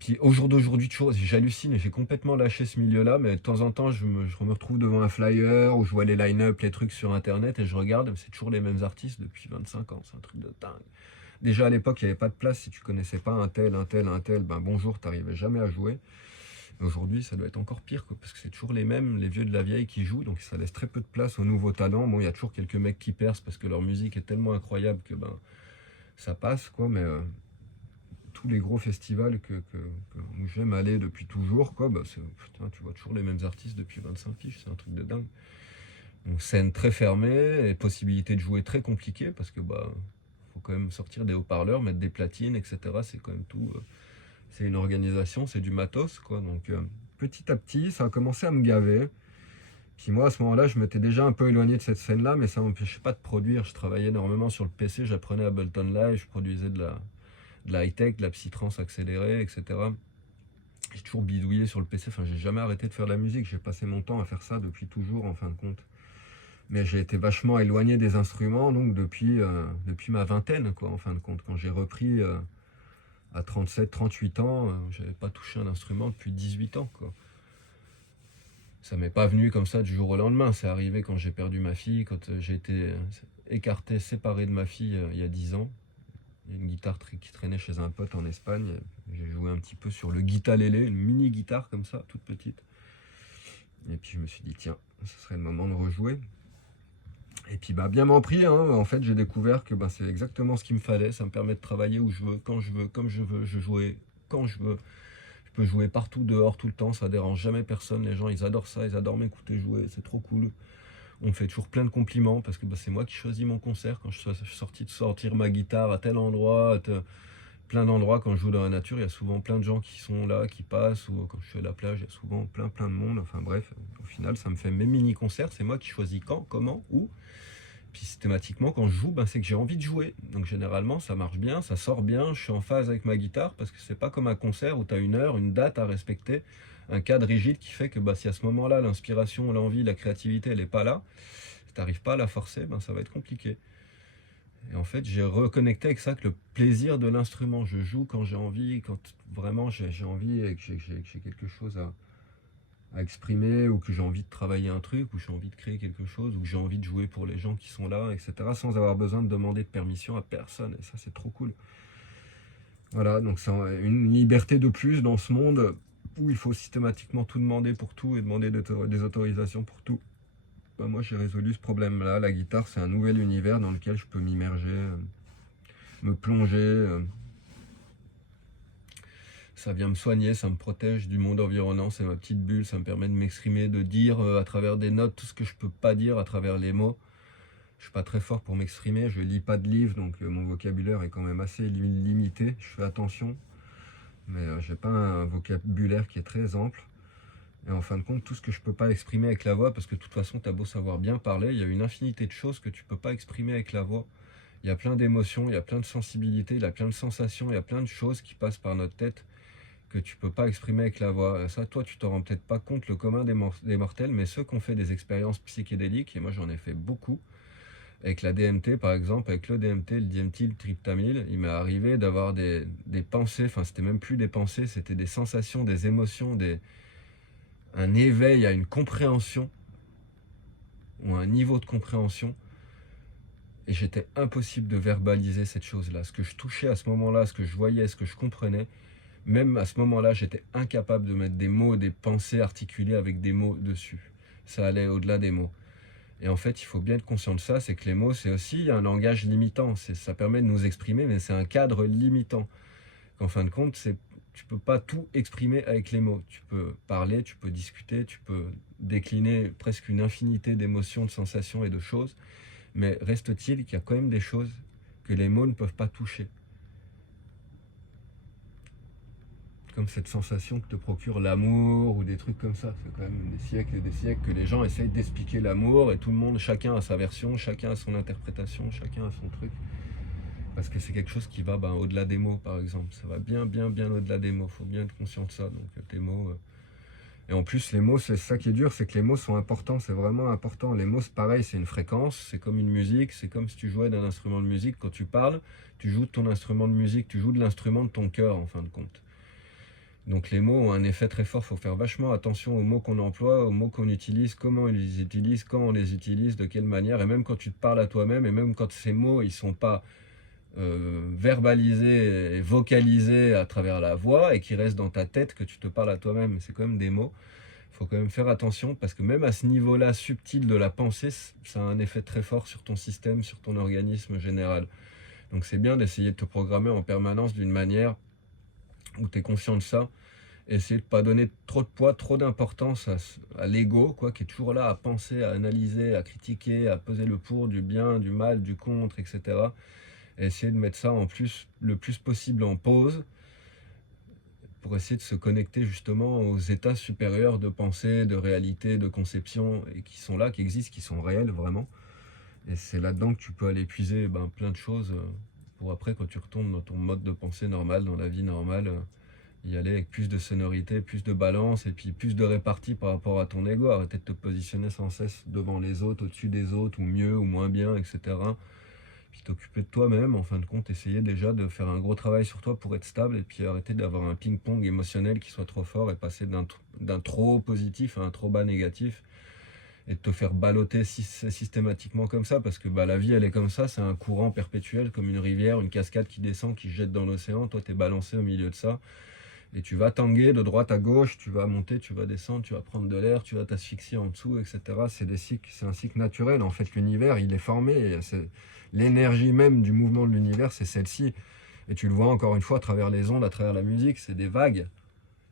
Puis au jour d'aujourd'hui, toujours, j'hallucine et j'ai complètement lâché ce milieu-là, mais de temps en temps, je me retrouve devant un flyer où je vois les line-up, les trucs sur Internet et je regarde, c'est toujours les mêmes artistes depuis 25 ans, c'est un truc de dingue. Déjà à l'époque, il n'y avait pas de place, si tu connaissais pas un tel, un tel, un tel, bonjour, t'arrivais jamais à jouer. Aujourd'hui, ça doit être encore pire, quoi, parce que c'est toujours les mêmes, les vieux de la vieille qui jouent, donc ça laisse très peu de place aux nouveaux talents. Bon, il y a toujours quelques mecs qui percent parce que leur musique est tellement incroyable que ça passe, quoi, mais tous les gros festivals où j'aime aller depuis toujours, quoi, putain, tu vois toujours les mêmes artistes depuis 25 piges, c'est un truc de dingue. Donc scène très fermée, et possibilité de jouer très compliquée, parce que faut quand même sortir des haut-parleurs, mettre des platines, etc. C'est quand même tout. C'est une organisation, c'est du matos, quoi. Donc petit à petit, ça a commencé à me gaver. Puis moi, à ce moment-là, je m'étais déjà un peu éloigné de cette scène-là, mais ça ne m'empêchait pas de produire. Je travaillais énormément sur le PC, j'apprenais Ableton Live, je produisais de la high-tech, de la psytrance accélérée, etc. J'ai toujours bidouillé sur le PC, enfin j'ai jamais arrêté de faire de la musique, j'ai passé mon temps à faire ça depuis toujours en fin de compte. Mais j'ai été vachement éloigné des instruments, donc depuis ma vingtaine, quoi, en fin de compte. Quand j'ai repris à 37, 38 ans, j'avais pas touché un instrument depuis 18 ans, quoi. Ça m'est pas venu comme ça du jour au lendemain, c'est arrivé quand j'ai perdu ma fille, quand j'ai été écarté, séparé de ma fille il y a 10 ans. Il y a une guitare qui traînait chez un pote en Espagne. J'ai joué un petit peu sur le guitarlélé, une mini guitare comme ça, toute petite. Et puis je me suis dit, tiens, ce serait le moment de rejouer. Et puis bien m'en pris, hein. En fait j'ai découvert que c'est exactement ce qu'il me fallait. Ça me permet de travailler où je veux, quand je veux, comme je veux. Je jouais quand je veux. Je peux jouer partout dehors tout le temps, ça dérange jamais personne. Les gens ils adorent ça, ils adorent m'écouter jouer, c'est trop cool. On me fait toujours plein de compliments parce que c'est moi qui choisis mon concert. Quand je suis sorti de sortir ma guitare à tel endroit, plein d'endroits quand je joue dans la nature, il y a souvent plein de gens qui sont là, qui passent, ou quand je suis à la plage, il y a souvent plein de monde. Enfin bref, au final, ça me fait mes mini-concerts, c'est moi qui choisis quand, comment, où. Puis systématiquement, quand je joue, c'est que j'ai envie de jouer. Donc généralement, ça marche bien, ça sort bien, je suis en phase avec ma guitare, parce que c'est pas comme un concert où tu as une heure, une date à respecter, un cadre rigide qui fait que si à ce moment-là, l'inspiration, l'envie, la créativité, elle n'est pas là, si tu n'arrives pas à la forcer, ça va être compliqué. Et en fait, j'ai reconnecté avec ça, que le plaisir de l'instrument, je joue quand j'ai envie, quand vraiment j'ai envie et que j'ai quelque chose à exprimer, ou que j'ai envie de travailler un truc, ou j'ai envie de créer quelque chose, ou que j'ai envie de jouer pour les gens qui sont là, etc., sans avoir besoin de demander de permission à personne. Et ça, c'est trop cool. Voilà, donc c'est une liberté de plus dans ce monde où il faut systématiquement tout demander pour tout et demander des autorisations pour tout. Moi, j'ai résolu ce problème-là. La guitare, c'est un nouvel univers dans lequel je peux m'immerger, me plonger. Ça vient me soigner, ça me protège du monde environnant, c'est ma petite bulle, ça me permet de m'exprimer, de dire à travers des notes tout ce que je peux pas dire à travers les mots. Je suis pas très fort pour m'exprimer, je lis pas de livres, donc mon vocabulaire est quand même assez limité. Je fais attention, mais j'ai pas un vocabulaire qui est très ample. Et en fin de compte, tout ce que je peux pas exprimer avec la voix, parce que de toute façon, tu as beau savoir bien parler, il y a une infinité de choses que tu peux pas exprimer avec la voix. Il y a plein d'émotions, il y a plein de sensibilités, il y a plein de sensations, il y a plein de choses qui passent par notre tête que tu peux pas exprimer avec la voix. Ça, toi, tu t'en rends peut-être pas compte, le commun des mortels, mais ceux qui ont fait des expériences psychédéliques, et moi j'en ai fait beaucoup, avec la DMT par exemple, avec le DMT, le DMT, le tryptamine, il m'est arrivé d'avoir des pensées, enfin c'était même plus des pensées, c'était des sensations, des émotions, un éveil à une compréhension, ou un niveau de compréhension, et j'étais impossible de verbaliser cette chose-là. Ce que je touchais à ce moment-là, ce que je voyais, ce que je comprenais, même à ce moment-là, j'étais incapable de mettre des mots, des pensées articulées avec des mots dessus. Ça allait au-delà des mots. Et en fait, il faut bien être conscient de ça, c'est que les mots, c'est aussi un langage limitant. Ça permet de nous exprimer, mais c'est un cadre limitant. En fin de compte, tu peux pas tout exprimer avec les mots. Tu peux parler, tu peux discuter, tu peux décliner presque une infinité d'émotions, de sensations et de choses. Mais reste-t-il qu'il y a quand même des choses que les mots ne peuvent pas toucher. comme cette sensation que te procure l'amour ou des trucs comme ça. C'est quand même des siècles et des siècles que les gens essayent d'expliquer l'amour et tout le monde, chacun a sa version, chacun a son interprétation, chacun a son truc. Parce que c'est quelque chose qui va au-delà des mots, par exemple. Ça va bien au-delà des mots. Il faut bien être conscient de ça. Donc tes mots... Et en plus, les mots, c'est ça qui est dur, c'est que les mots sont importants, c'est vraiment important. Les mots, c'est pareil, c'est une fréquence, c'est comme une musique, c'est comme si tu jouais d'un instrument de musique. Quand tu parles, tu joues de ton instrument de musique, tu joues de l'instrument de ton cœur, en fin de compte. Donc les mots ont un effet très fort, il faut faire vachement attention aux mots qu'on emploie, aux mots qu'on utilise, comment on les utilise, quand on les utilise, de quelle manière, et même quand tu te parles à toi-même, et même quand ces mots, ils sont pas verbalisés et vocalisés à travers la voix, et qui restent dans ta tête, que tu te parles à toi-même, c'est quand même des mots. Il faut quand même faire attention, parce que même à ce niveau-là subtil de la pensée, ça a un effet très fort sur ton système, sur ton organisme général. Donc c'est bien d'essayer de te programmer en permanence d'une manière où tu es conscient de ça. Essayer de ne pas donner trop de poids, trop d'importance à l'ego, quoi, qui est toujours là à penser, à analyser, à critiquer, à peser le pour, du bien, du mal, du contre, etc. Et essayer de mettre ça en plus, le plus possible en pause, pour essayer de se connecter justement aux états supérieurs de pensée, de réalité, de conception, et qui sont là, qui existent, qui sont réels vraiment. Et c'est là-dedans que tu peux aller puiser plein de choses pour après, quand tu retombes dans ton mode de pensée normal, dans la vie normale, y aller avec plus de sonorité, plus de balance et puis plus de répartie par rapport à ton ego. Arrêter de te positionner sans cesse devant les autres, au-dessus des autres, ou mieux, ou moins bien, etc. Puis t'occuper de toi-même, en fin de compte, essayer déjà de faire un gros travail sur toi pour être stable et puis arrêter d'avoir un ping-pong émotionnel qui soit trop fort et passer d'un trop positif à un trop bas négatif et de te faire balloter systématiquement comme ça, parce que la vie elle est comme ça, c'est un courant perpétuel comme une rivière, une cascade qui descend, qui se jette dans l'océan, toi t'es balancé au milieu de ça. Et tu vas tanguer de droite à gauche, tu vas monter, tu vas descendre, tu vas prendre de l'air, tu vas t'asphyxier en dessous, etc. C'est des cycles, c'est un cycle naturel. En fait, l'univers, il est formé. L'énergie même du mouvement de l'univers, c'est celle-ci. Et tu le vois encore une fois à travers les ondes, à travers la musique. C'est des vagues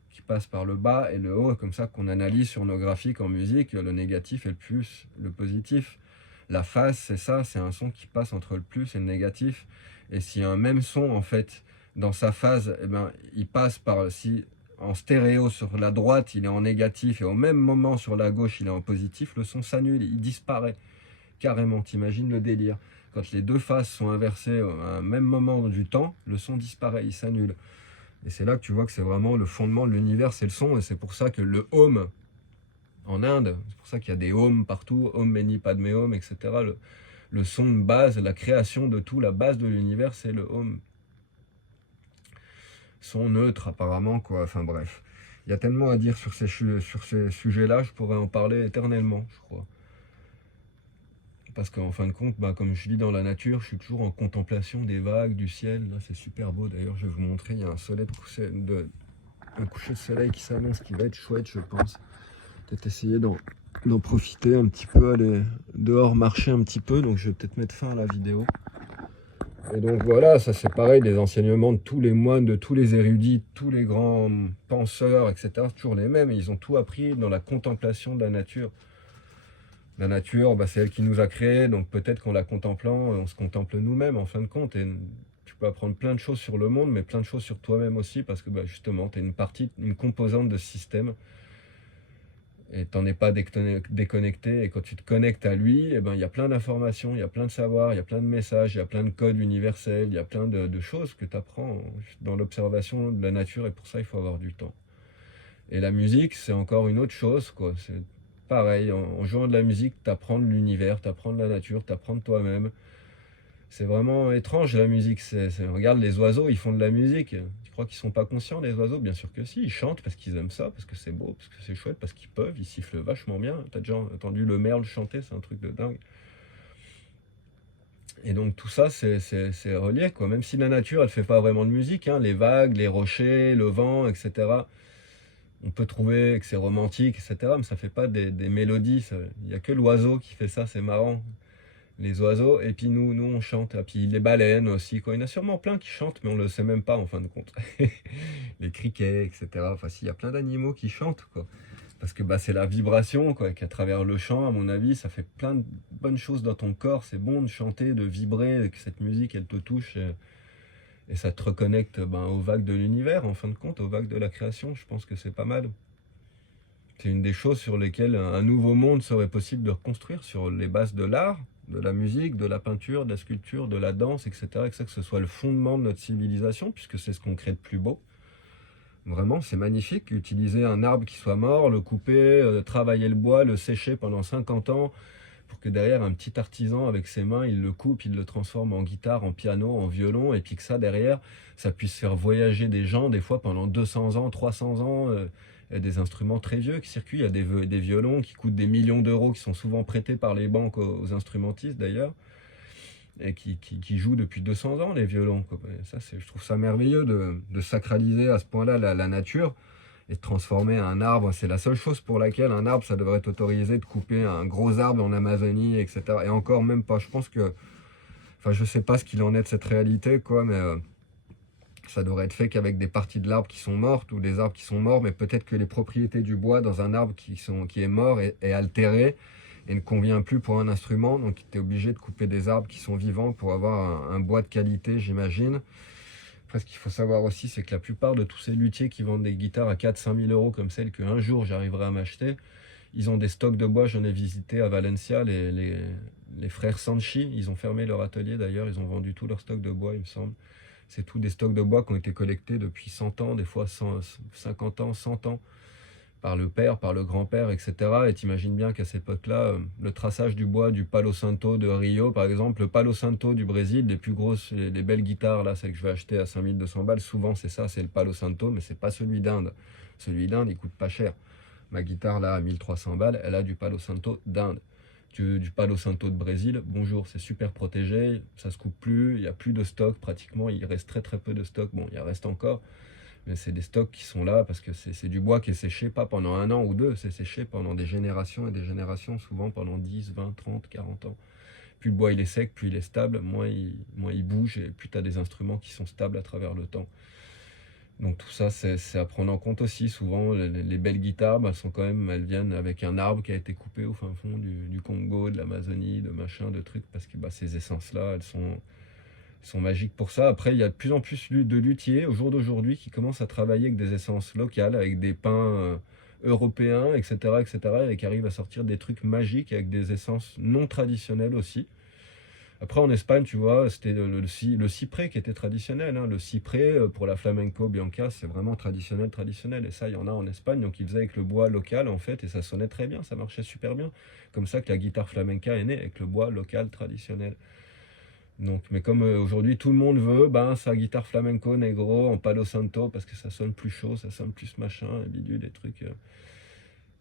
qui passent par le bas et le haut, comme ça qu'on analyse sur nos graphiques en musique, le négatif et le plus, le positif. La phase, c'est ça, c'est un son qui passe entre le plus et le négatif. Et s'il y a un même son, en fait, dans sa phase, il passe par, si en stéréo sur la droite, il est en négatif, et au même moment sur la gauche, il est en positif, le son s'annule, il disparaît carrément. T'imagines le délire. Quand les deux phases sont inversées à un même moment du temps, le son disparaît, il s'annule. Et c'est là que tu vois que c'est vraiment le fondement de l'univers, c'est le son, et c'est pour ça que le Om, en Inde, c'est pour ça qu'il y a des Om partout, Om Mani Padme Hum, etc. Le son de base, la création de tout, la base de l'univers, c'est le Om. Son neutre apparemment, quoi, enfin bref. Il y a tellement à dire sur ces sujets-là, je pourrais en parler éternellement, je crois. Parce qu'en fin de compte, comme je lis dans la nature, je suis toujours en contemplation des vagues, du ciel. Là, c'est super beau d'ailleurs, je vais vous montrer, il y a un coucher de soleil qui s'annonce, qui va être chouette, je pense. Peut-être essayer d'en profiter un petit peu, aller dehors marcher un petit peu, donc je vais peut-être mettre fin à la vidéo. Et donc voilà, ça c'est pareil, des enseignements de tous les moines, de tous les érudits, tous les grands penseurs, etc. Toujours les mêmes, ils ont tout appris dans la contemplation de la nature. La nature, c'est elle qui nous a créés, donc peut-être qu'en la contemplant, on se contemple nous-mêmes en fin de compte. Et tu peux apprendre plein de choses sur le monde, mais plein de choses sur toi-même aussi, parce que justement, tu es une composante de ce système. Et tu n'en es pas déconnecté, et quand tu te connectes à lui, il y a plein d'informations, il y a plein de savoirs, il y a plein de messages, il y a plein de codes universels, il y a plein de choses que tu apprends dans l'observation de la nature, et pour ça il faut avoir du temps. Et la musique, c'est encore une autre chose, quoi. C'est pareil, en jouant de la musique, tu apprends de l'univers, tu apprends de la nature, tu apprends de toi-même. C'est vraiment étrange la musique. Regarde les oiseaux, ils font de la musique. Tu crois qu'ils sont pas conscients, les oiseaux? Bien sûr que si, ils chantent parce qu'ils aiment ça, parce que c'est beau, parce que c'est chouette, parce qu'ils peuvent, ils sifflent vachement bien. T'as déjà entendu le merle chanter, c'est un truc de dingue. Et donc tout ça, c'est relié, quoi. Même si la nature, elle fait pas vraiment de musique, hein, les vagues, les rochers, le vent, etc. On peut trouver que c'est romantique, etc. Mais ça fait pas des mélodies. Il n'y a que l'oiseau qui fait ça, c'est marrant. Les oiseaux, et puis nous on chante, et puis les baleines aussi, quoi. Il y en a sûrement plein qui chantent, mais on le sait même pas en fin de compte. Les criquets, etc. Enfin, si, il y a plein d'animaux qui chantent, quoi. Parce que c'est la vibration, quoi, qu'à travers le chant, à mon avis, ça fait plein de bonnes choses dans ton corps. C'est bon de chanter, de vibrer, que cette musique, elle te touche. Et ça te reconnecte aux vagues de l'univers, en fin de compte, aux vagues de la création. Je pense que c'est pas mal. C'est une des choses sur lesquelles un nouveau monde serait possible de reconstruire, sur les bases de l'art, de la musique, de la peinture, de la sculpture, de la danse, etc. Et que ce soit le fondement de notre civilisation, puisque c'est ce qu'on crée de plus beau. Vraiment, c'est magnifique. Utiliser un arbre qui soit mort, le couper, travailler le bois, le sécher pendant 50 ans, pour que derrière un petit artisan avec ses mains, il le coupe, il le transforme en guitare, en piano, en violon, et puis que ça derrière, ça puisse faire voyager des gens, des fois pendant 200 ans, 300 ans. Il y a des instruments très vieux qui circulent, il y a des violons qui coûtent des millions d'euros, qui sont souvent prêtés par les banques aux instrumentistes d'ailleurs, et qui jouent depuis 200 ans les violons, quoi. Ça, je trouve ça merveilleux de sacraliser à ce point-là la nature, et de transformer un arbre. C'est la seule chose pour laquelle un arbre, ça devrait être autorisé de couper un gros arbre en Amazonie, etc. Et encore même pas. Je pense que, enfin, je sais pas ce qu'il en est de cette réalité, quoi, mais ça devrait être fait qu'avec des parties de l'arbre qui sont mortes ou des arbres qui sont morts, mais peut-être que les propriétés du bois dans un arbre qui est mort est altéré et ne convient plus pour un instrument. Donc tu es obligé de couper des arbres qui sont vivants pour avoir un bois de qualité, j'imagine. Après, ce qu'il faut savoir aussi, c'est que la plupart de tous ces luthiers qui vendent des guitares à 4-5 000 euros, comme celle qu'un jour j'arriverai à m'acheter, ils ont des stocks de bois. J'en ai visité à Valencia, les frères Sanchi. Ils ont fermé leur atelier d'ailleurs, ils ont vendu tout leur stock de bois, il me semble. C'est tous des stocks de bois qui ont été collectés depuis 100 ans, des fois 50 ans, 100 ans, par le père, par le grand-père, etc. Et t'imagines bien qu'à cette époque-là, le traçage du bois du Palo Santo de Rio, par exemple, le Palo Santo du Brésil, les plus grosses, les belles guitares, là, celles que je vais acheter à 5200 balles, souvent c'est ça, c'est le Palo Santo, mais c'est pas celui d'Inde. Celui d'Inde, il coûte pas cher. Ma guitare, là, à 1300 balles, elle a du Palo Santo d'Inde. Du Palo Santo de Brésil, bonjour, c'est super protégé, ça se coupe plus, il n'y a plus de stock pratiquement, il reste très très peu de stock, bon, il en reste encore, mais c'est des stocks qui sont là parce que c'est du bois qui est séché, pas pendant un an ou deux, c'est séché pendant des générations et des générations, souvent pendant 10, 20, 30, 40 ans. Plus le bois il est sec, plus il est stable, moins il bouge, et plus tu as des instruments qui sont stables à travers le temps. Donc tout ça, c'est à prendre en compte aussi. Souvent, les belles guitares, elles viennent avec un arbre qui a été coupé au fin fond du Congo, de l'Amazonie, de machin, de trucs, parce que ces essences-là, elles sont magiques pour ça. Après, il y a de plus en plus de luthiers, au jour d'aujourd'hui, qui commencent à travailler avec des essences locales, avec des pins européens, etc., etc., et qui arrivent à sortir des trucs magiques avec des essences non traditionnelles aussi. Après, en Espagne, tu vois, c'était le cyprès qui était traditionnel, hein. Le cyprès, pour la flamenco bianca, c'est vraiment traditionnel, traditionnel. Et ça, il y en a en Espagne. Donc, ils faisaient avec le bois local, en fait, et ça sonnait très bien, ça marchait super bien. Comme ça que la guitare flamenca est née, avec le bois local, traditionnel. Donc, mais comme aujourd'hui, tout le monde veut sa guitare flamenco negro en palo santo, parce que ça sonne plus chaud, ça sonne plus machin, et bidule, des trucs.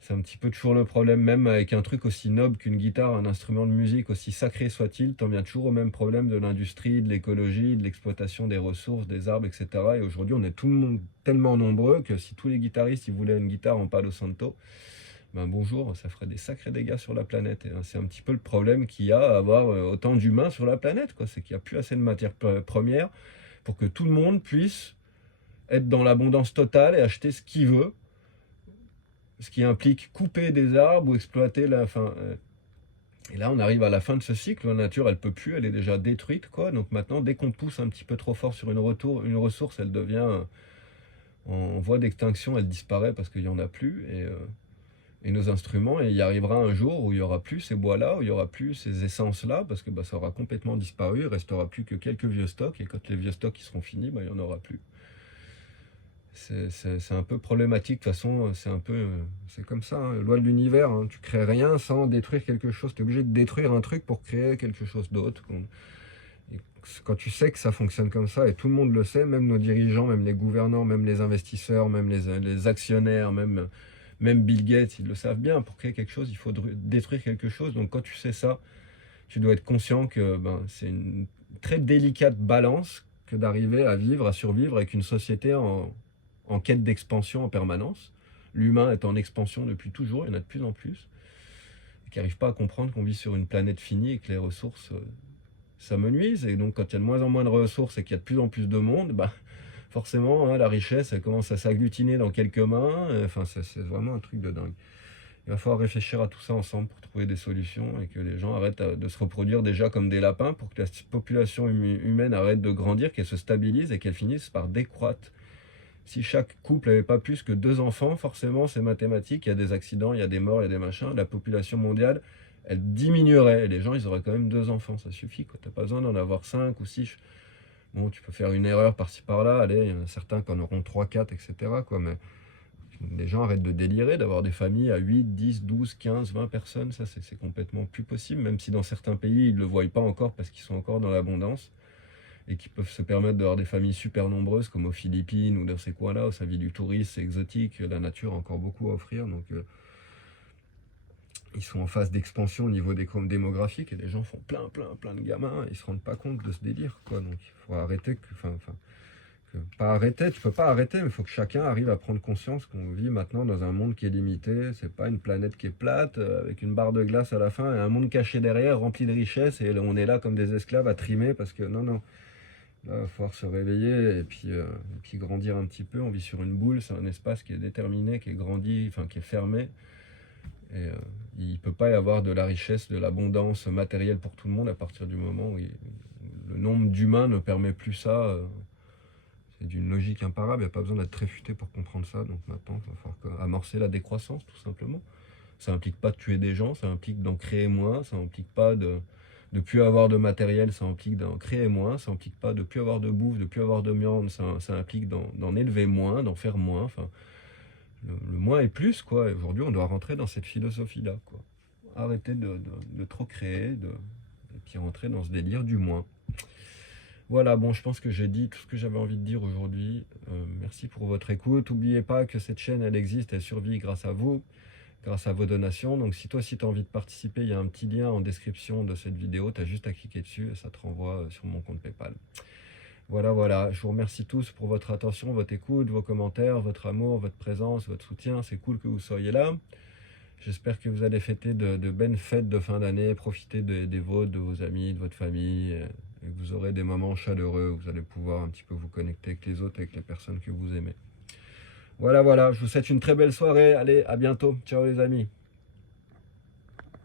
C'est un petit peu toujours le problème, même avec un truc aussi noble qu'une guitare, un instrument de musique, aussi sacré soit-il, t'en viens toujours au même problème de l'industrie, de l'écologie, de l'exploitation des ressources, des arbres, etc. Et aujourd'hui, on est tout le monde tellement nombreux que si tous les guitaristes ils voulaient une guitare en Palo Santo, bonjour, ça ferait des sacrés dégâts sur la planète. Et c'est un petit peu le problème qu'il y a à avoir autant d'humains sur la planète, quoi. C'est qu'il n'y a plus assez de matières premières pour que tout le monde puisse être dans l'abondance totale et acheter ce qu'il veut, ce qui implique couper des arbres ou exploiter la fin. Et là, on arrive à la fin de ce cycle. La nature, elle peut plus, elle est déjà détruite, quoi. Donc maintenant, dès qu'on pousse un petit peu trop fort sur une ressource, elle devient en voie d'extinction, elle disparaît parce qu'il n'y en a plus. Et nos instruments, et il y arrivera un jour où il n'y aura plus ces bois-là, où il n'y aura plus ces essences-là, parce que ça aura complètement disparu, il ne restera plus que quelques vieux stocks, et quand les vieux stocks ils seront finis, il n'y en aura plus. C'est un peu problématique, de toute façon, c'est comme ça, hein, loi de l'univers, hein. Tu crées rien sans détruire quelque chose, tu es obligé de détruire un truc pour créer quelque chose d'autre. Et quand tu sais que ça fonctionne comme ça, et tout le monde le sait, même nos dirigeants, même les gouvernants, même les investisseurs, même les actionnaires, même Bill Gates, ils le savent bien, pour créer quelque chose, il faut détruire quelque chose. Donc quand tu sais ça, tu dois être conscient que c'est une très délicate balance que d'arriver à vivre, à survivre avec une société en quête d'expansion en permanence. L'humain est en expansion depuis toujours, il y en a de plus en plus, et qui n'arrive pas à comprendre qu'on vit sur une planète finie et que les ressources s'amenuisent. Et donc quand il y a de moins en moins de ressources et qu'il y a de plus en plus de monde, forcément, hein, la richesse, elle commence à s'agglutiner dans quelques mains. Enfin, c'est vraiment un truc de dingue. Il va falloir réfléchir à tout ça ensemble pour trouver des solutions et que les gens arrêtent de se reproduire déjà comme des lapins pour que la population humaine arrête de grandir, qu'elle se stabilise et qu'elle finisse par décroître. Si chaque couple n'avait pas plus que 2 enfants, forcément, c'est mathématique, il y a des accidents, il y a des morts, il y a des machins, la population mondiale, elle diminuerait. Et les gens, ils auraient quand même 2 enfants, ça suffit, quoi. T'as pas besoin d'en avoir 5 ou 6. Bon, tu peux faire une erreur par-ci par-là, allez, il y en a certains qui en auront 3, 4, etc., quoi, mais les gens arrêtent de délirer, d'avoir des familles à 8, 10, 12, 15, 20 personnes, ça c'est complètement plus possible, même si dans certains pays, ils ne le voient pas encore parce qu'ils sont encore dans l'abondance et qui peuvent se permettre d'avoir des familles super nombreuses comme aux Philippines ou dans ces coins-là où ça vit du tourisme, c'est exotique, la nature a encore beaucoup à offrir, donc ils sont en phase d'expansion au niveau démographique et les gens font plein de gamins, ils se rendent pas compte de ce délire, quoi, donc il faut arrêter, pas arrêter, tu peux pas arrêter, mais il faut que chacun arrive à prendre conscience qu'on vit maintenant dans un monde qui est limité, c'est pas une planète qui est plate, avec une barre de glace à la fin, et un monde caché derrière, rempli de richesses, et on est là comme des esclaves à trimer, parce que non, là, il va falloir se réveiller, et puis grandir un petit peu, on vit sur une boule, c'est un espace qui est déterminé, qui est grandi, enfin qui est fermé, et il peut pas y avoir de la richesse, de l'abondance matérielle pour tout le monde à partir du moment où le nombre d'humains ne permet plus ça. C'est d'une logique imparable, il n'y a pas besoin d'être réfuté pour comprendre ça. Donc maintenant, il va falloir amorcer la décroissance, tout simplement. Ça implique pas de tuer des gens, ça implique d'en créer moins, ça implique pas de plus avoir de matériel, ça implique d'en créer moins, ça implique pas de plus avoir de bouffe, de plus avoir de viande, ça implique d'en élever moins, d'en faire moins. Enfin, le moins est plus, quoi. Et aujourd'hui, on doit rentrer dans cette philosophie-là, quoi. Arrêter de trop créer, et puis rentrer dans ce délire du moins. Voilà, bon, je pense que j'ai dit tout ce que j'avais envie de dire aujourd'hui. Merci pour votre écoute. N'oubliez pas que cette chaîne, elle existe, elle survit grâce à vous, grâce à vos donations. Donc si toi, si tu as envie de participer, il y a un petit lien en description de cette vidéo. Tu as juste à cliquer dessus et ça te renvoie sur mon compte PayPal. Voilà. Je vous remercie tous pour votre attention, votre écoute, vos commentaires, votre amour, votre présence, votre soutien. C'est cool que vous soyez là. J'espère que vous allez fêter de belles fêtes de fin d'année, profiter des vôtres, de vos amis, de votre famille, et que vous aurez des moments chaleureux où vous allez pouvoir un petit peu vous connecter avec les autres, avec les personnes que vous aimez. Voilà, je vous souhaite une très belle soirée. Allez, à bientôt. Ciao les amis.